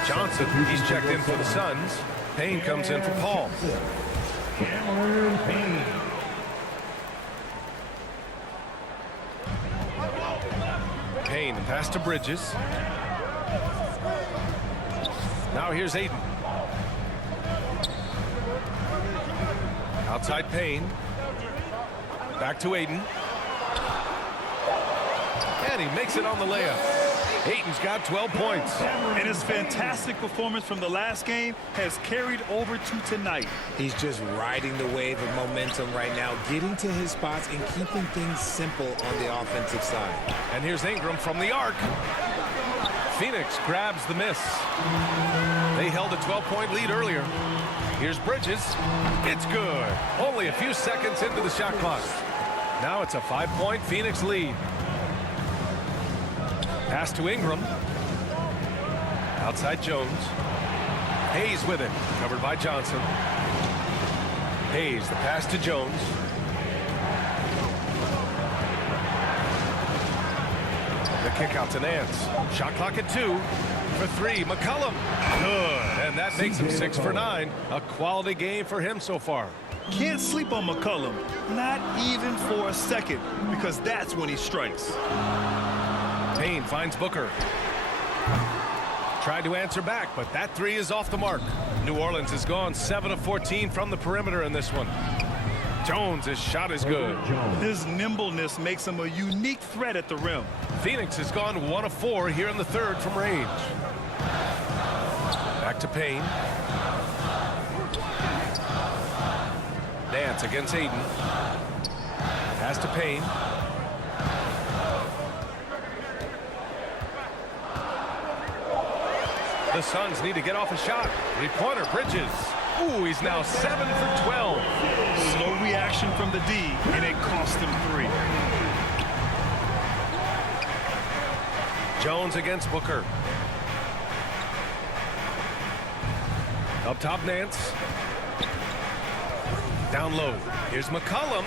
Johnson, he's checked in for the Suns. Payne comes in for Paul. Cameron Payne. Payne pass to Bridges. Now here's Aiden. Outside Payne. Back to Aiden. And he makes it on the layup. Aiden's got 12 points. And his fantastic performance from the last game has carried over to tonight. He's just riding the wave of momentum right now, getting to his spots and keeping things simple on the offensive side. And here's Ingram from the arc. Phoenix grabs the miss. They held a 12-point lead earlier. Here's Bridges. It's good. Only a few seconds into the shot clock. Now it's a 5-point Phoenix lead. Pass to Ingram. Outside Jones. Hayes with it. Covered by Johnson. Hayes, the pass to Jones. The kick out to Nance. Shot clock at 2. For 3, McCollum. Good. And that makes him 6 for 9. A quality game for him so far. Can't sleep on McCollum, not even for a second, because that's when he strikes. Payne finds Booker. Tried to answer back, but that 3 is off the mark. New Orleans has gone 7 of 14 from the perimeter in this one. Jones, his shot is good. His nimbleness makes him a unique threat at the rim. Phoenix has gone 1 of 4 here in the third from range. Back to Payne. Nance against Aiden. Pass to Payne. The Suns need to get off a shot. Three-pointer, Bridges. Ooh, he's now 7 for 12. Slow reaction from the D, and it cost him 3. Jones against Booker. Up top, Nance. Down low. Here's McCollum.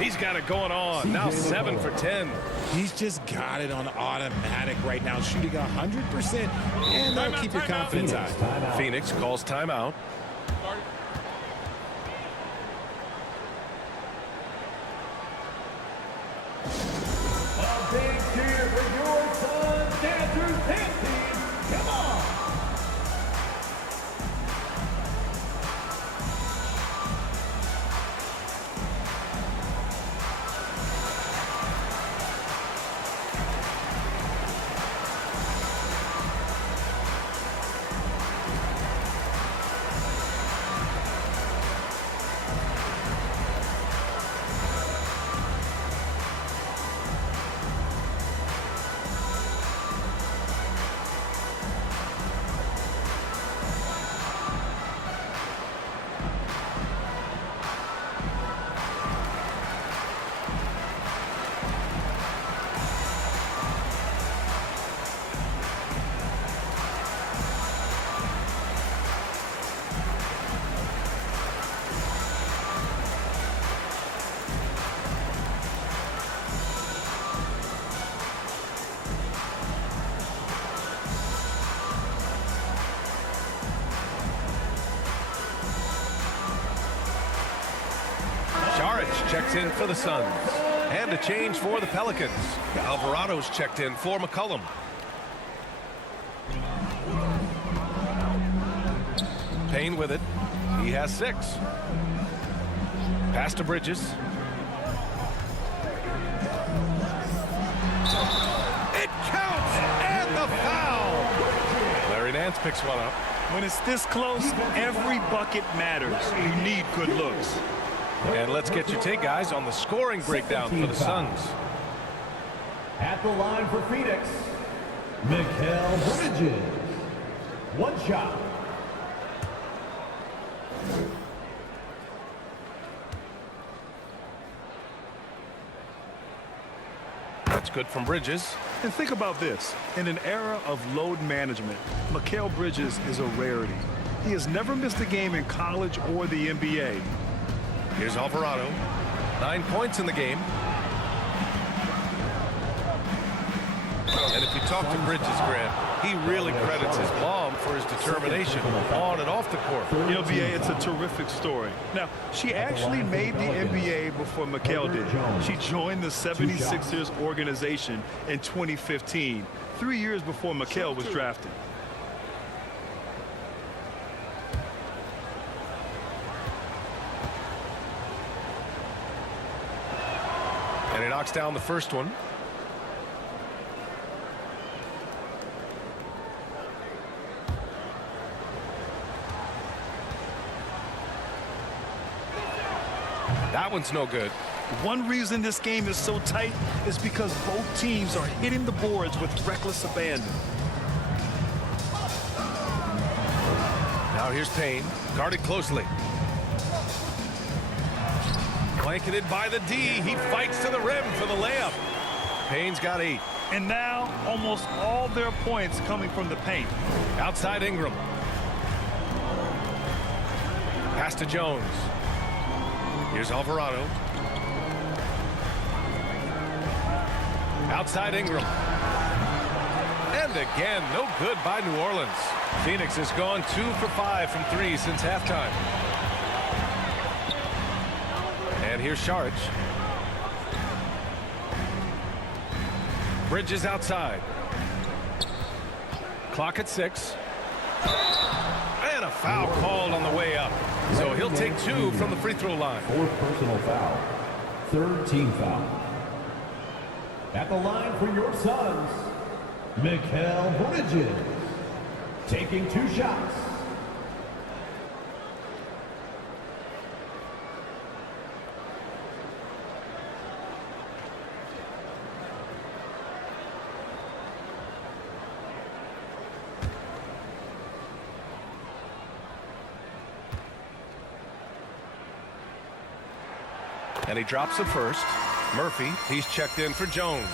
He's got it going on. Now 7 for 10. He's just got it on automatic right now, shooting 100%, and that'll keep your confidence high. Phoenix calls timeout. A big cheer for your Suns Dancers dance team. Come on. checks in for the Suns. And a change for the Pelicans. Alvarado's checked in for McCollum. Payne with it. He has 6. Pass to Bridges. It counts, and the foul. Larry Nance picks one up. When it's this close, every bucket matters. You need good looks. And let's get your take, guys, on the scoring breakdown for the Suns. At the line for Phoenix, Mikal Bridges. 1 shot. That's good from Bridges. And think about this. In an era of load management, Mikal Bridges is a rarity. He has never missed a game in college or the NBA. Here's Alvarado. 9 points in the game. And if you talk to Bridges, Grant, he really credits his mom for his determination on and off the court. You know, BA, it's a terrific story. Now, she actually made the NBA before Mikal did. She joined the 76ers organization in 2015, 3 years before Mikal was drafted. And he knocks down the first one. That one's no good. One reason this game is so tight is because both teams are hitting the boards with reckless abandon. Now here's Payne, guarded closely. Blanketed by the D. He fights to the rim for the layup. Payne's got 8. And now almost all their points coming from the paint. Outside Ingram. Pass to Jones. Here's Alvarado. Outside Ingram. And again, no good by New Orleans. Phoenix has gone 2 for 5 from 3 since halftime. And here's Sharge. Bridges outside. Clock at 6. And a foul called on the way up. So he'll take 2 from the free throw line. 4th personal foul. 3rd team foul. At the line for your Suns, Mikal Bridges. Taking 2 shots. And he drops the first. Murphy, he's checked in for Jones.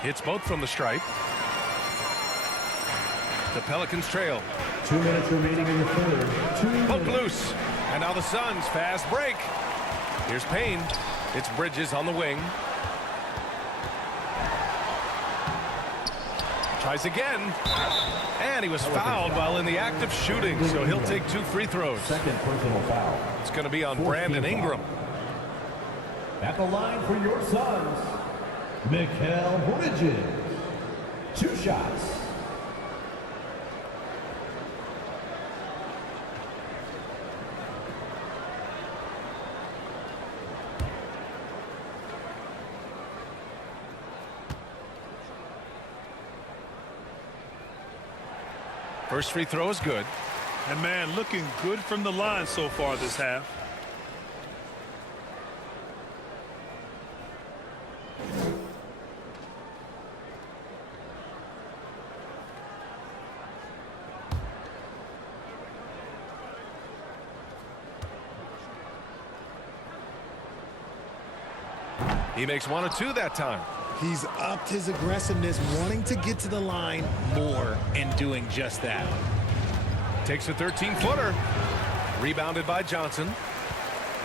Hits both from the stripe. The Pelicans trail. 2 minutes remaining in the 3rd. Poke loose. And now the Suns fast break. Here's Payne. It's Bridges on the wing. Tries again. And he was fouled while in the act of shooting, so he'll take 2 free throws. 2nd personal foul. It's going to be on Brandon Ingram. At the line for your Suns, Mikal Bridges. 2 shots. First free throw is good. And man, looking good from the line so far this half. He makes 1 or 2 that time. He's upped his aggressiveness, wanting to get to the line more and doing just that. Takes a 13-footer. Rebounded by Johnson.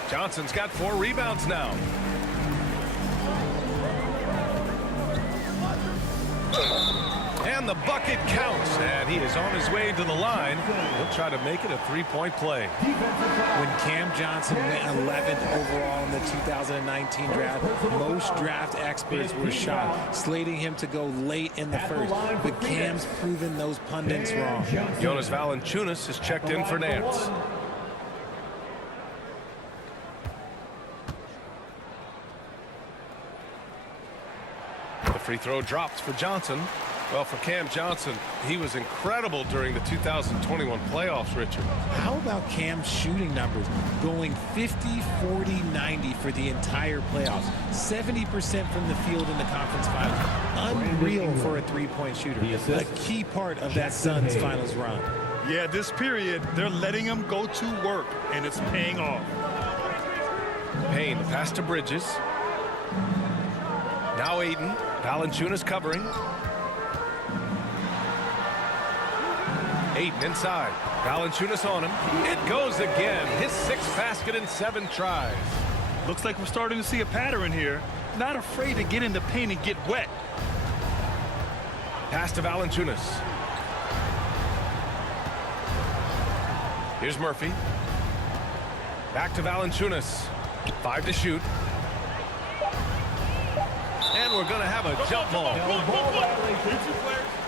Johnson's got 4 rebounds now. And the bucket counts, and he is on his way to the line. He'll try to make it a 3-point play. When Cam Johnson went 11th overall in the 2019 draft, most draft experts were shocked, slating him to go late in the first. But Cam's proven those pundits wrong. Jonas Valanciunas is checked in for Nance. The free throw drops for Johnson. Well, for Cam Johnson, he was incredible during the 2021 playoffs, Richard. How about Cam's shooting numbers? Going 50, 40, 90 for the entire playoffs. 70% from the field in the conference finals. Unreal for a three-point shooter. A key part of that Suns finals run. Yeah, this period, they're letting him go to work, and it's paying off. Payne, the pass to Bridges. Now Ayton. Valanciunas covering. Ayton inside. Valanciunas on him. It goes again. His 6th basket in 7 tries. Looks like we're starting to see a pattern here. Not afraid to get in the paint and get wet. Pass to Valanciunas. Here's Murphy. Back to Valanciunas. 5 to shoot. And we're going to have a jump ball.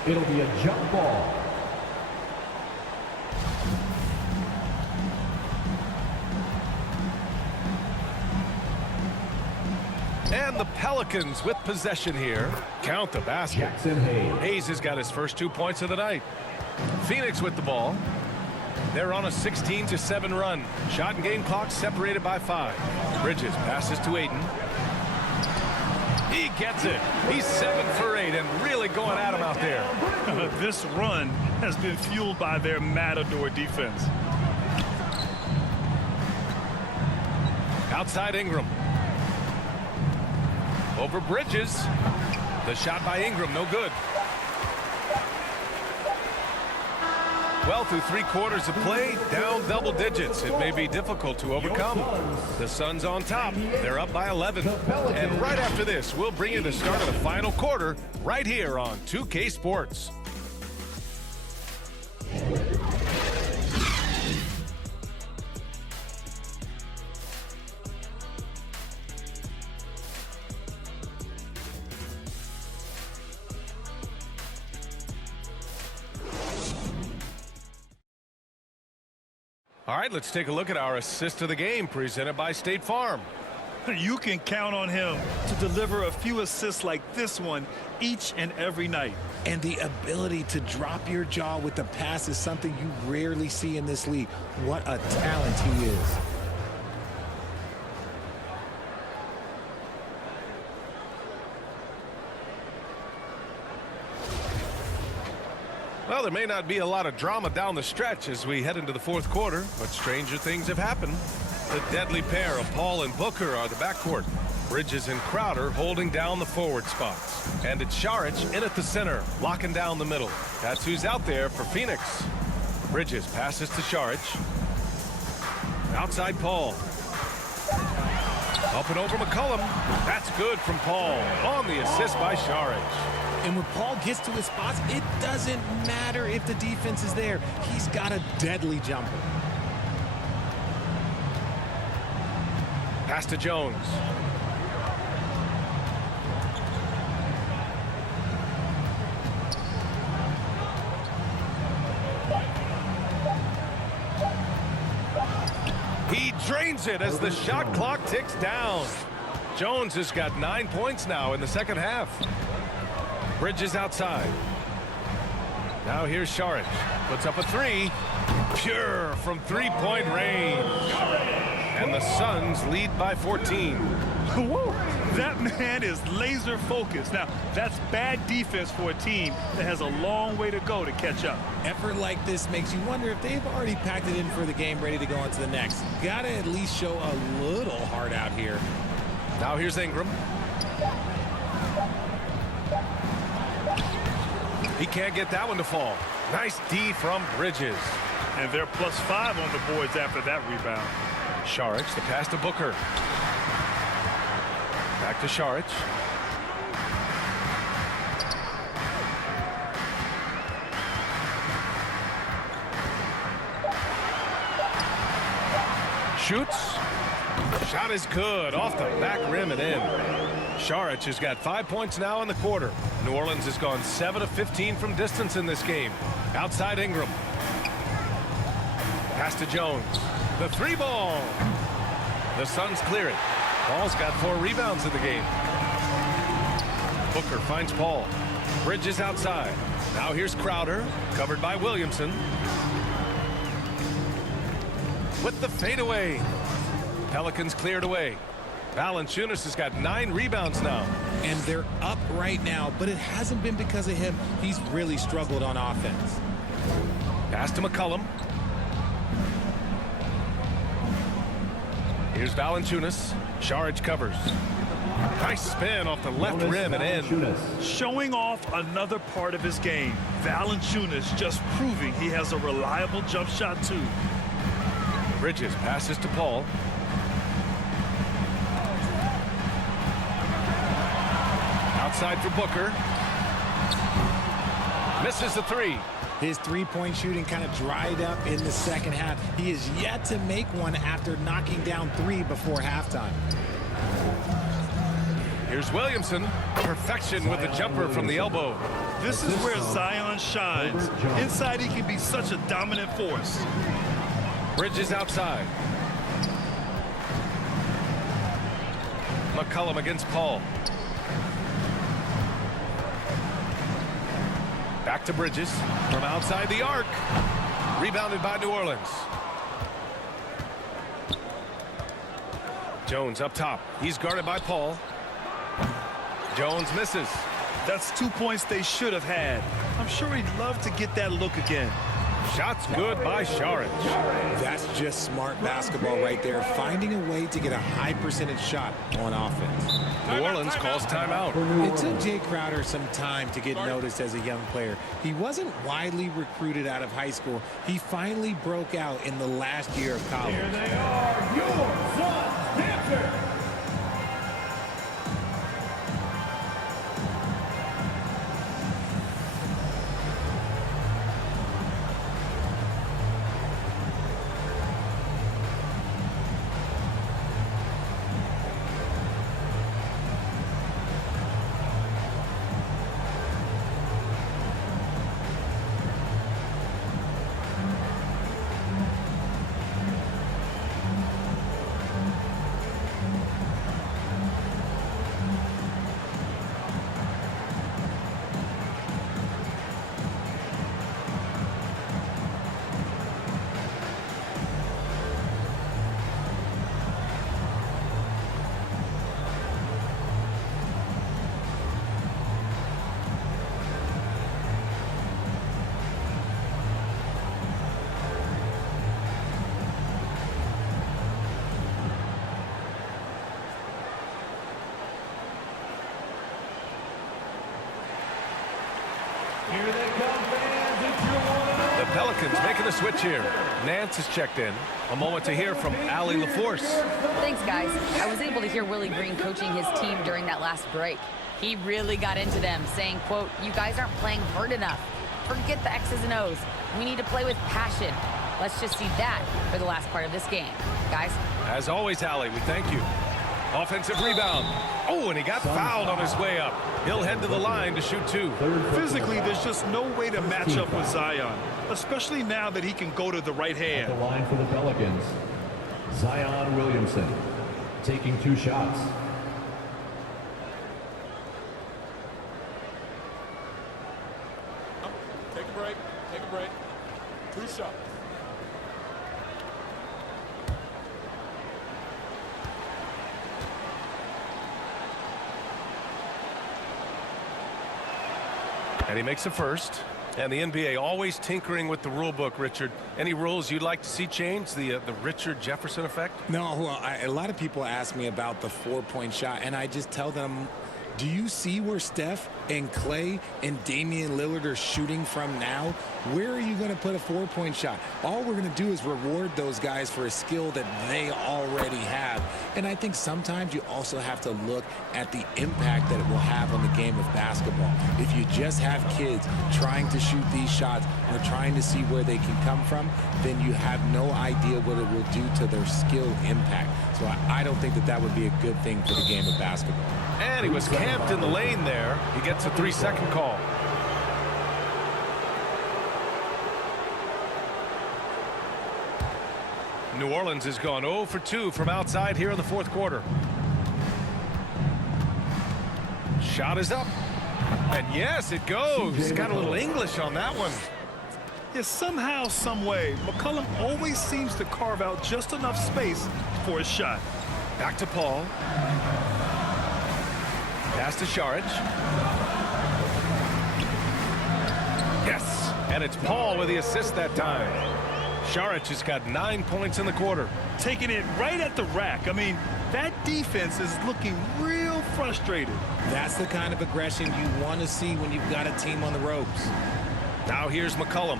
It'll be a jump ball. And the Pelicans with possession here. Count the basket. Jackson Hayes. Hayes has got his first 2 points of the night. Phoenix with the ball. They're on a 16-7 run. Shot and game clock separated by 5. Bridges passes to Ayton. He gets it. He's 7 for 8 and really going at him out there. This run has been fueled by their matador defense. Outside Ingram. Over Bridges. The shot by Ingram, no good. Well, through 3 quarters of play, down double digits. It may be difficult to overcome. The Suns on top. They're up by 11. And right after this, we'll bring you the start of the final quarter right here on 2K Sports. All right, let's take a look at our assist of the game presented by State Farm. You can count on him to deliver a few assists like this one each and every night. And the ability to drop your jaw with the pass is something you rarely see in this league. What a talent he is. Well, there may not be a lot of drama down the stretch as we head into the 4th quarter, but stranger things have happened. The deadly pair of Paul and Booker are the backcourt. Bridges and Crowder holding down the forward spots. And it's Saric in at the center, locking down the middle. That's who's out there for Phoenix. Bridges passes to Saric. Outside Paul. Up and over McCollum. That's good from Paul on the assist by Saric. And when Paul gets to his spots, it doesn't matter if the defense is there. He's got a deadly jumper. Pass to Jones. He drains it as the shot clock ticks down. Jones has got 9 points now in the 2nd half. Bridges outside. Now here's Saric. Puts up a 3. Pure from 3-point range. And the Suns lead by 14. Whoa, that man is laser focused. Now, that's bad defense for a team that has a long way to go to catch up. Effort like this makes you wonder if they've already packed it in for the game, ready to go on to the next. Gotta at least show a little heart out here. Now here's Ingram. He can't get that one to fall. Nice D from Bridges. And they're +5 on the boards after that rebound. Saric, the pass to Booker. Back to Saric. Shoots. Shot is good. Off the back rim and in. Saric has got 5 points now in the quarter. New Orleans has gone 7 of 15 from distance in this game. Outside Ingram. Pass to Jones. The three ball. The Suns clear it. Paul's got 4 rebounds in the game. Booker finds Paul. Bridges outside. Now here's Crowder. Covered by Williamson. With the fadeaway. Pelicans cleared away. Valanciunas has got 9 rebounds now. And they're up right now, but it hasn't been because of him. He's really struggled on offense. Pass to McCollum. Here's Valanciunas. Saric covers. Nice spin off the left rim and in. Showing off another part of his game. Valanciunas just proving he has a reliable jump shot too. Bridges passes to Paul. Outside for Booker. Misses the 3. His three-point shooting kind of dried up in the second half. He is yet to make one after knocking down 3 before halftime. Here's Williamson. Perfection with the jumper from the elbow. This is where Zion shines. Inside, he can be such a dominant force. Bridges outside. McCollum against Paul. Back to Bridges from outside the arc. Rebounded by New Orleans. Jones up top. He's guarded by Paul. Jones misses. That's 2 points they should have had. I'm sure he'd love to get that look again. Shots good by Saric. That's just smart basketball right there, finding a way to get a high percentage shot on offense. New Orleans calls timeout. It took Jay Crowder some time to get noticed as a young player. He wasn't widely recruited out of high school. He finally broke out in the last year of college. Here they are, your Suns Panthers. Here they come, fans. It's your one. The Pelicans making a switch here. Nance is checked in. A moment to hear from Allie LaForce. Thanks, guys. I was able to hear Willie Green coaching his team during that last break. He really got into them, saying, quote, "You guys aren't playing hard enough. Forget the X's and O's. We need to play with passion." Let's just see that for the last part of this game. Guys? As always, Allie, we thank you. Offensive rebound. Oh, and he got fouled on his way up. He'll head to the line to shoot 2. Physically, there's just no way to match up with Zion, especially now that he can go to the right At hand. the line for the Pelicans, Zion Williamson taking 2 shots. Take a break. Take a break. 2 shots. And he makes the first. And the NBA always tinkering with the rule book, Richard. Any rules you'd like to see changed? The Richard Jefferson effect? No, well, a lot of people ask me about the 4-point shot, and I just tell them Do you see where Steph and Clay and Damian Lillard are shooting from now? Where are you going to put a 4-point shot? All we're going to do is reward those guys for a skill that they already have. And I think sometimes you also have to look at the impact that it will have on the game of basketball. If you just have kids trying to shoot these shots or trying to see where they can come from, then you have no idea what it will do to their skill impact. So I don't think that that would be a good thing for the game of basketball. And he was camped in the lane there. He gets a 3-second call. New Orleans has gone 0 for 2 from outside here in the fourth quarter. Shot is up. And yes, it goes. Got a little English on that one. Yeah, somehow, some way, McCollum always seems to carve out just enough space for his shot. Back to Paul. Pass to Saric. Yes, and it's Paul with the assist that time. Saric has got 9 points in the quarter. Taking it right at the rack. I mean, that defense is looking real frustrated. That's the kind of aggression you want to see when you've got a team on the ropes. Now here's McCollum.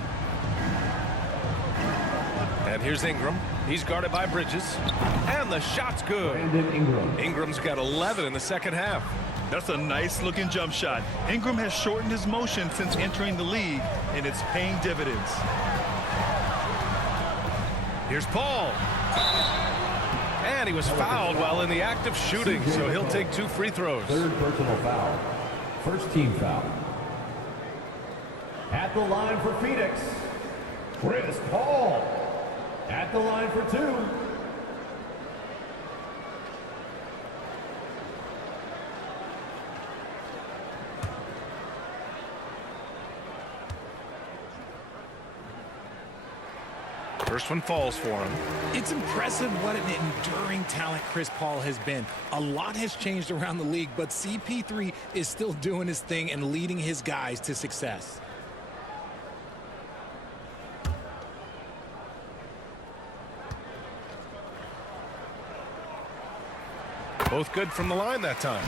And here's Ingram. He's guarded by Bridges. And the shot's good. Ingram's got 11 in the second half. That's a nice-looking jump shot. Ingram has shortened his motion since entering the league, and it's paying dividends. Here's Paul. And he was fouled while in the act of shooting, so he'll take 2 free throws. Third personal foul. First team foul. At the line for Phoenix, Chris Paul. At the line for 2. First one falls for him. It's impressive what an enduring talent Chris Paul has been. A lot has changed around the league, but CP3 is still doing his thing and leading his guys to success. Both good from the line that time.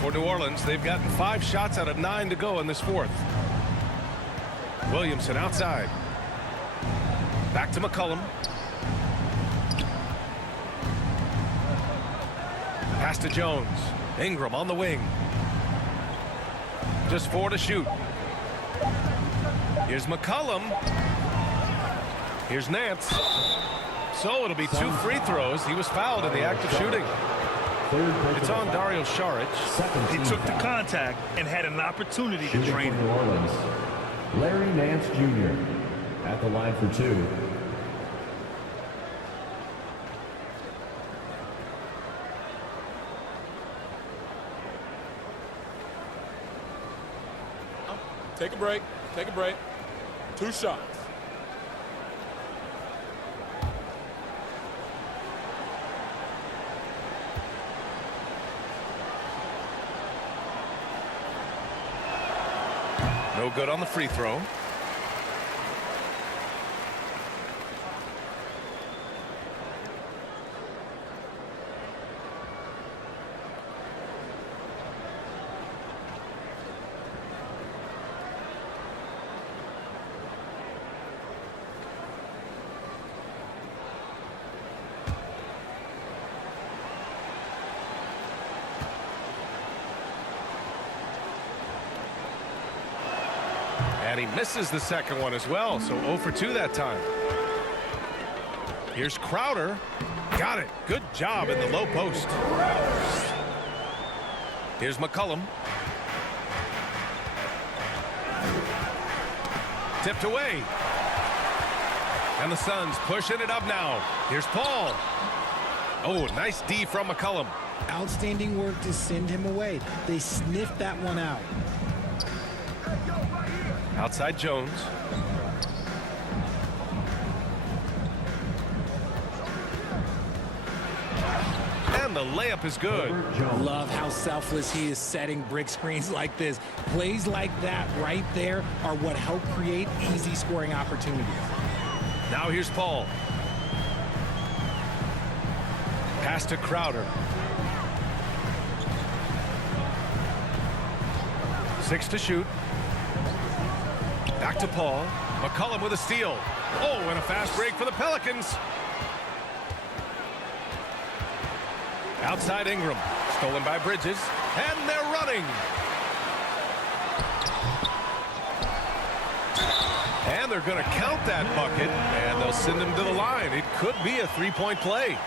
For New Orleans, they've gotten 5 shots out of 9 to go in this fourth. Williamson outside. Back to McCollum. Pass to Jones. Ingram on the wing. Just 4 to shoot. Here's McCollum. Here's Nance. So it'll be 2 free throws. He was fouled in the act of shooting. It's on Dario Saric. He took the contact and had an opportunity to drain it. New Orleans, Larry Nance Jr. at the line for 2. Take a break. Take a break. 2 shots. No good on the free throw. And he misses the second one as well, so 0 for 2 that time. Here's Crowder. Got it. Good job in the low post. Here's McCollum. Tipped away. And the Suns pushing it up now. Here's Paul. Oh, nice D from McCollum. Outstanding work to send him away. They sniffed that one out. Outside Jones. And the layup is good. Love how selfless he is setting brick screens like this. Plays like that right there are what help create easy scoring opportunities. Now here's Paul. Pass to Crowder. 6 to shoot. Back to Paul. McCollum with a steal. Oh, and a fast break for the Pelicans. Outside Ingram. Stolen by Bridges. And they're running. And they're going to count that bucket. And they'll send him to the line. It could be a three-point play.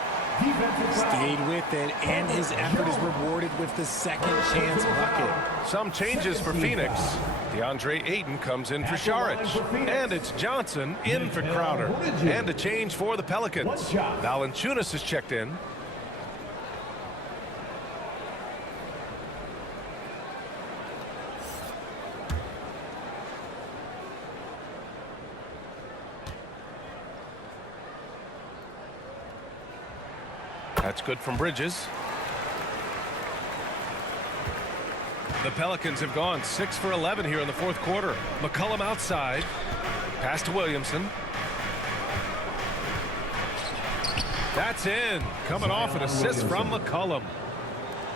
Stayed with it, and his effort is rewarded with the second chance bucket. Some changes for Phoenix. DeAndre Ayton comes in for Saric. And it's Johnson in for Crowder. And a change for the Pelicans. Valanciunas is checked in. That's good from Bridges. The Pelicans have gone 6 for 11 here in the fourth quarter. McCollum outside. Pass to Williamson. That's in. Coming off an assist from McCollum.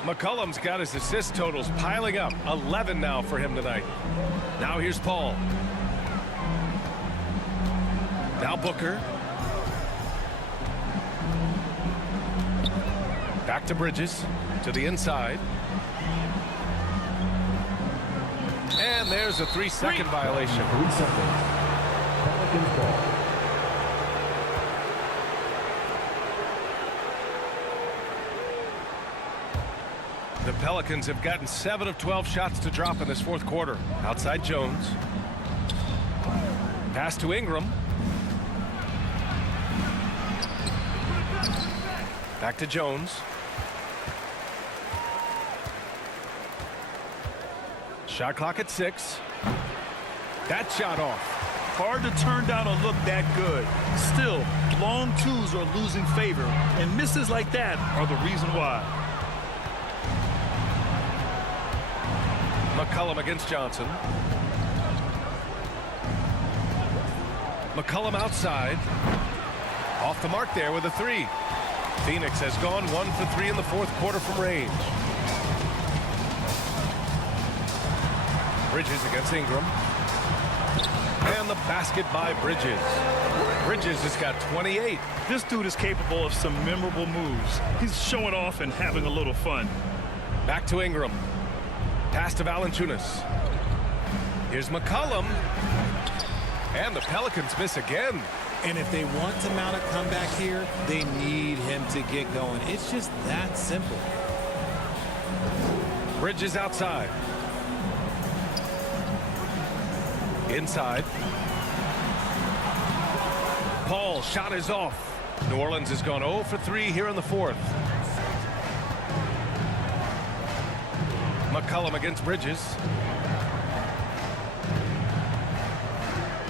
McCollum's got his assist totals piling up. 11 now for him tonight. Now here's Paul. Now Booker. Back to Bridges, to the inside. And there's a 3-second violation. 3 seconds. Pelicans ball. The Pelicans have gotten 7 of 12 shots to drop in this fourth quarter. Outside Jones. Pass to Ingram. Back to Jones. Shot clock at 6. That shot off. Hard to turn down a look that good. Still, long twos are losing favor, and misses like that are the reason why. McCollum against Johnson. McCollum outside. Off the mark there with a 3. Phoenix has gone 1 for 3 in the fourth quarter from range. Bridges against Ingram. And the basket by Bridges. Bridges has got 28. This dude is capable of some memorable moves. He's showing off and having a little fun. Back to Ingram. Pass to Valanciunas. Here's McCollum. And the Pelicans miss again. And if they want to mount a comeback here, they need him to get going. It's just that simple. Bridges outside. Inside. Paul, shot is off. New Orleans has gone 0 for 3 here in the fourth. McCollum against Bridges.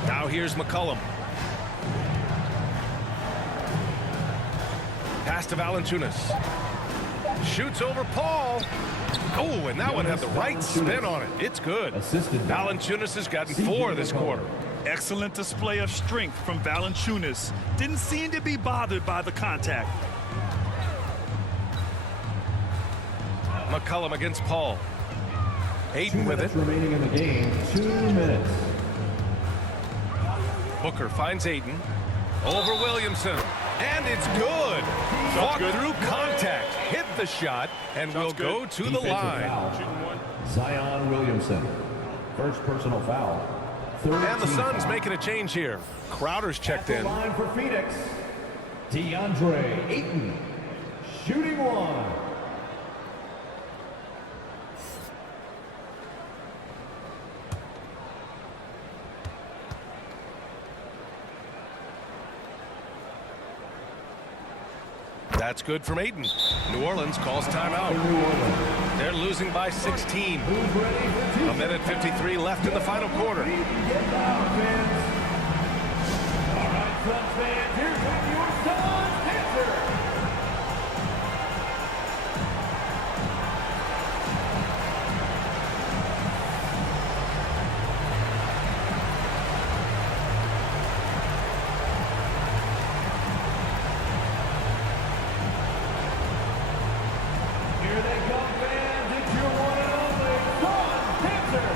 Now here's McCollum. Pass to Valanciunas. Shoots over Paul. Oh, and that one had the right spin on it. It's good. Valanciunas has gotten 4 this quarter. Excellent display of strength from Valanciunas. Didn't seem to be bothered by the contact. McCollum against Paul. Ayton with it. Remaining in the game, 2 minutes. Booker finds Ayton. Over Williamson. And it's good. Walk through contact. Hit the shot. And will go to the line. Zion Williamson. First personal foul. And the Suns making a change here. Crowder's checked in. Line for Phoenix. DeAndre Ayton. Shooting 1. That's good from Ayton. New Orleans calls timeout. They're losing by 16. A minute 53 left in the final quarter. All right, Suns fans, here's what your Suns answer. Here they come, fans. It's your one and only Suns answer.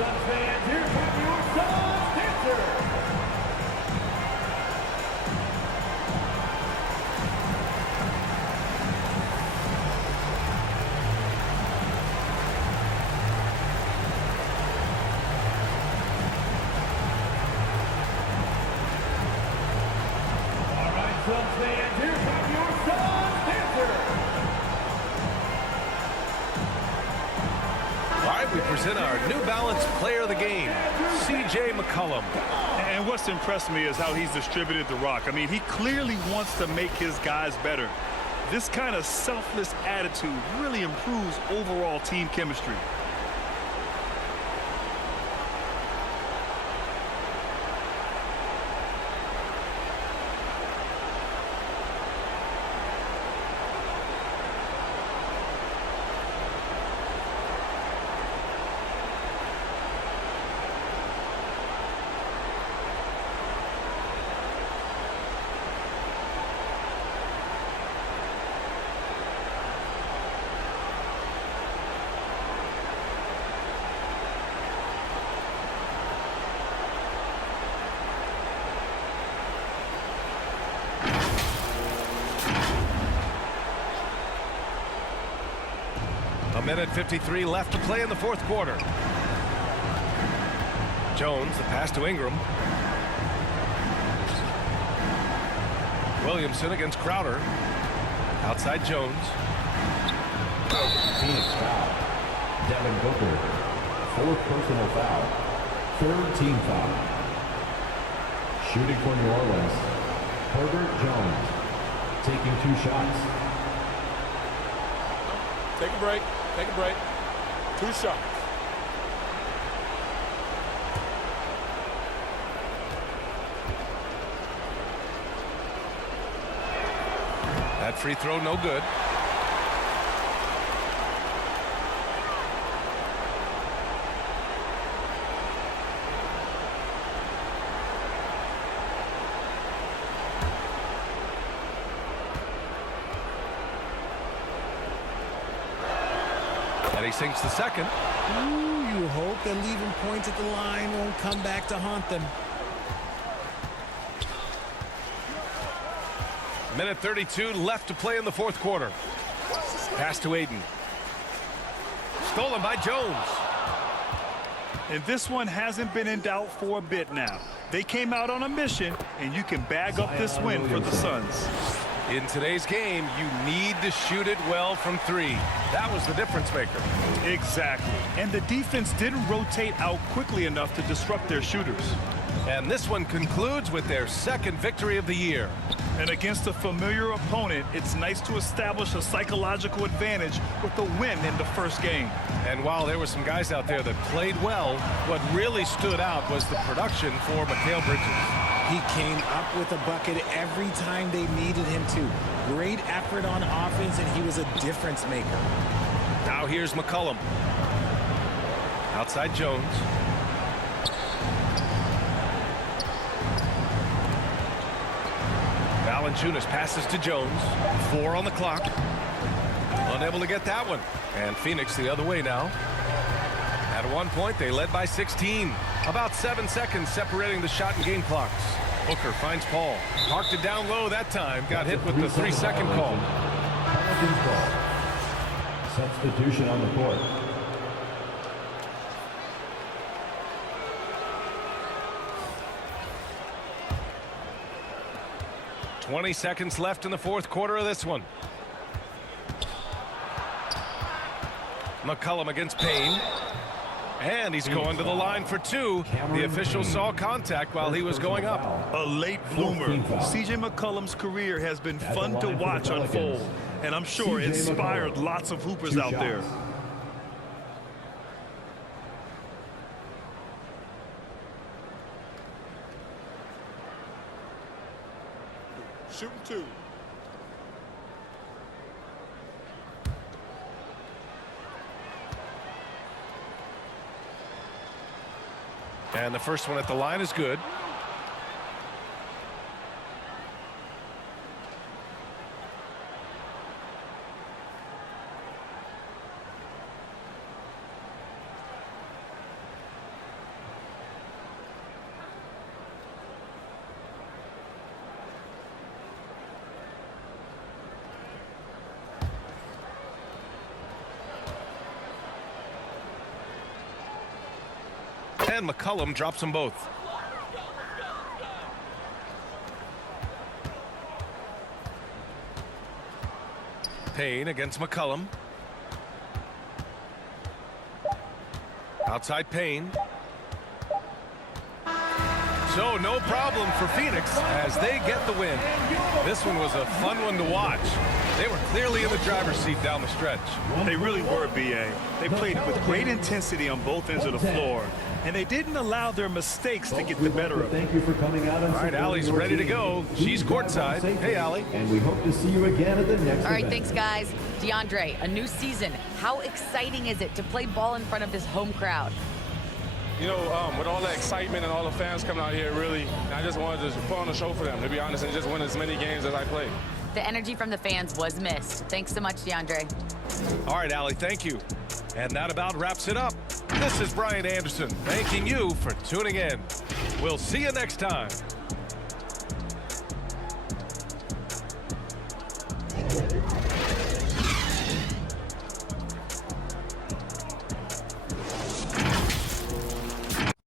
Suns fans, here come your Suns dancers. All right, Suns fans, here come your Suns dancers. All right, we present our New Balance Player of the Game, C.J. McCollum. And what's impressed me is how he's distributed the rock. I mean, he clearly wants to make his guys better. This kind of selfless attitude really improves overall team chemistry. A minute 53 left to play in the fourth quarter. Jones, the pass to Ingram. Williamson against Crowder. Outside Jones. Phoenix foul. Devin Booker. Fourth personal foul. Third team foul. Shooting for New Orleans. Herbert Jones. Taking 2 shots. Take a break. Take a break. 2 shots. That free throw no good. And he sinks the second. Ooh, you hope that leaving points at the line won't come back to haunt them. Minute 32 left to play in the fourth quarter. Pass to Aiden. Stolen by Jones. And this one hasn't been in doubt for a bit now. They came out on a mission, and you can bag up this win for the Suns. In today's game, you need to shoot it well from 3. That was the difference maker. Exactly. And the defense didn't rotate out quickly enough to disrupt their shooters. And this one concludes with their second victory of the year. And against a familiar opponent, it's nice to establish a psychological advantage with a win in the first game. And while there were some guys out there that played well, what really stood out was the production for Mikal Bridges. He came up with a bucket every time they needed him to. Great effort on offense, and he was a difference maker. Now here's McCollum. Outside Jones. Valanciunas passes to Jones. 4 on the clock. Unable to get that one. And Phoenix the other way now. At one point, they led by 16. About 7 seconds separating the shot and game clocks. Booker finds Paul. Parked it down low that time. Got hit with the 3-second call. Pelicans ball. Substitution on the court. .20 seconds left in the fourth quarter of this one. McCollum against Payne. And he's going to the line for 2. The official saw contact while he was going up. A late bloomer. C.J. McCollum's career has been fun to watch unfold, and I'm sure inspired lots of hoopers out there. Shooting 2. And the first one at the line is good. and McCollum drops them both. Payne against McCollum. Outside Payne. So no problem for Phoenix as they get the win. This one was a fun one to watch. They were clearly in the driver's seat down the stretch. They really were, B.A. They played with great intensity on both ends of the floor, and they didn't allow their mistakes to get the better of them. Thank you for coming out. All right, Allie's ready to go. She's courtside. Hey, Allie. And we hope to see you again at the next All right, event. thanks, guys. DeAndre, a new season. How exciting is it to play ball in front of this home crowd? You know, with all the excitement and all the fans coming out here, really, I just wanted to put on a show for them, to be honest, and just win as many games as I play. The energy from the fans was missed. Thanks so much, DeAndre. All right, Allie, thank you. And that about wraps it up. This is Brian Anderson thanking you for tuning in. We'll see you next time.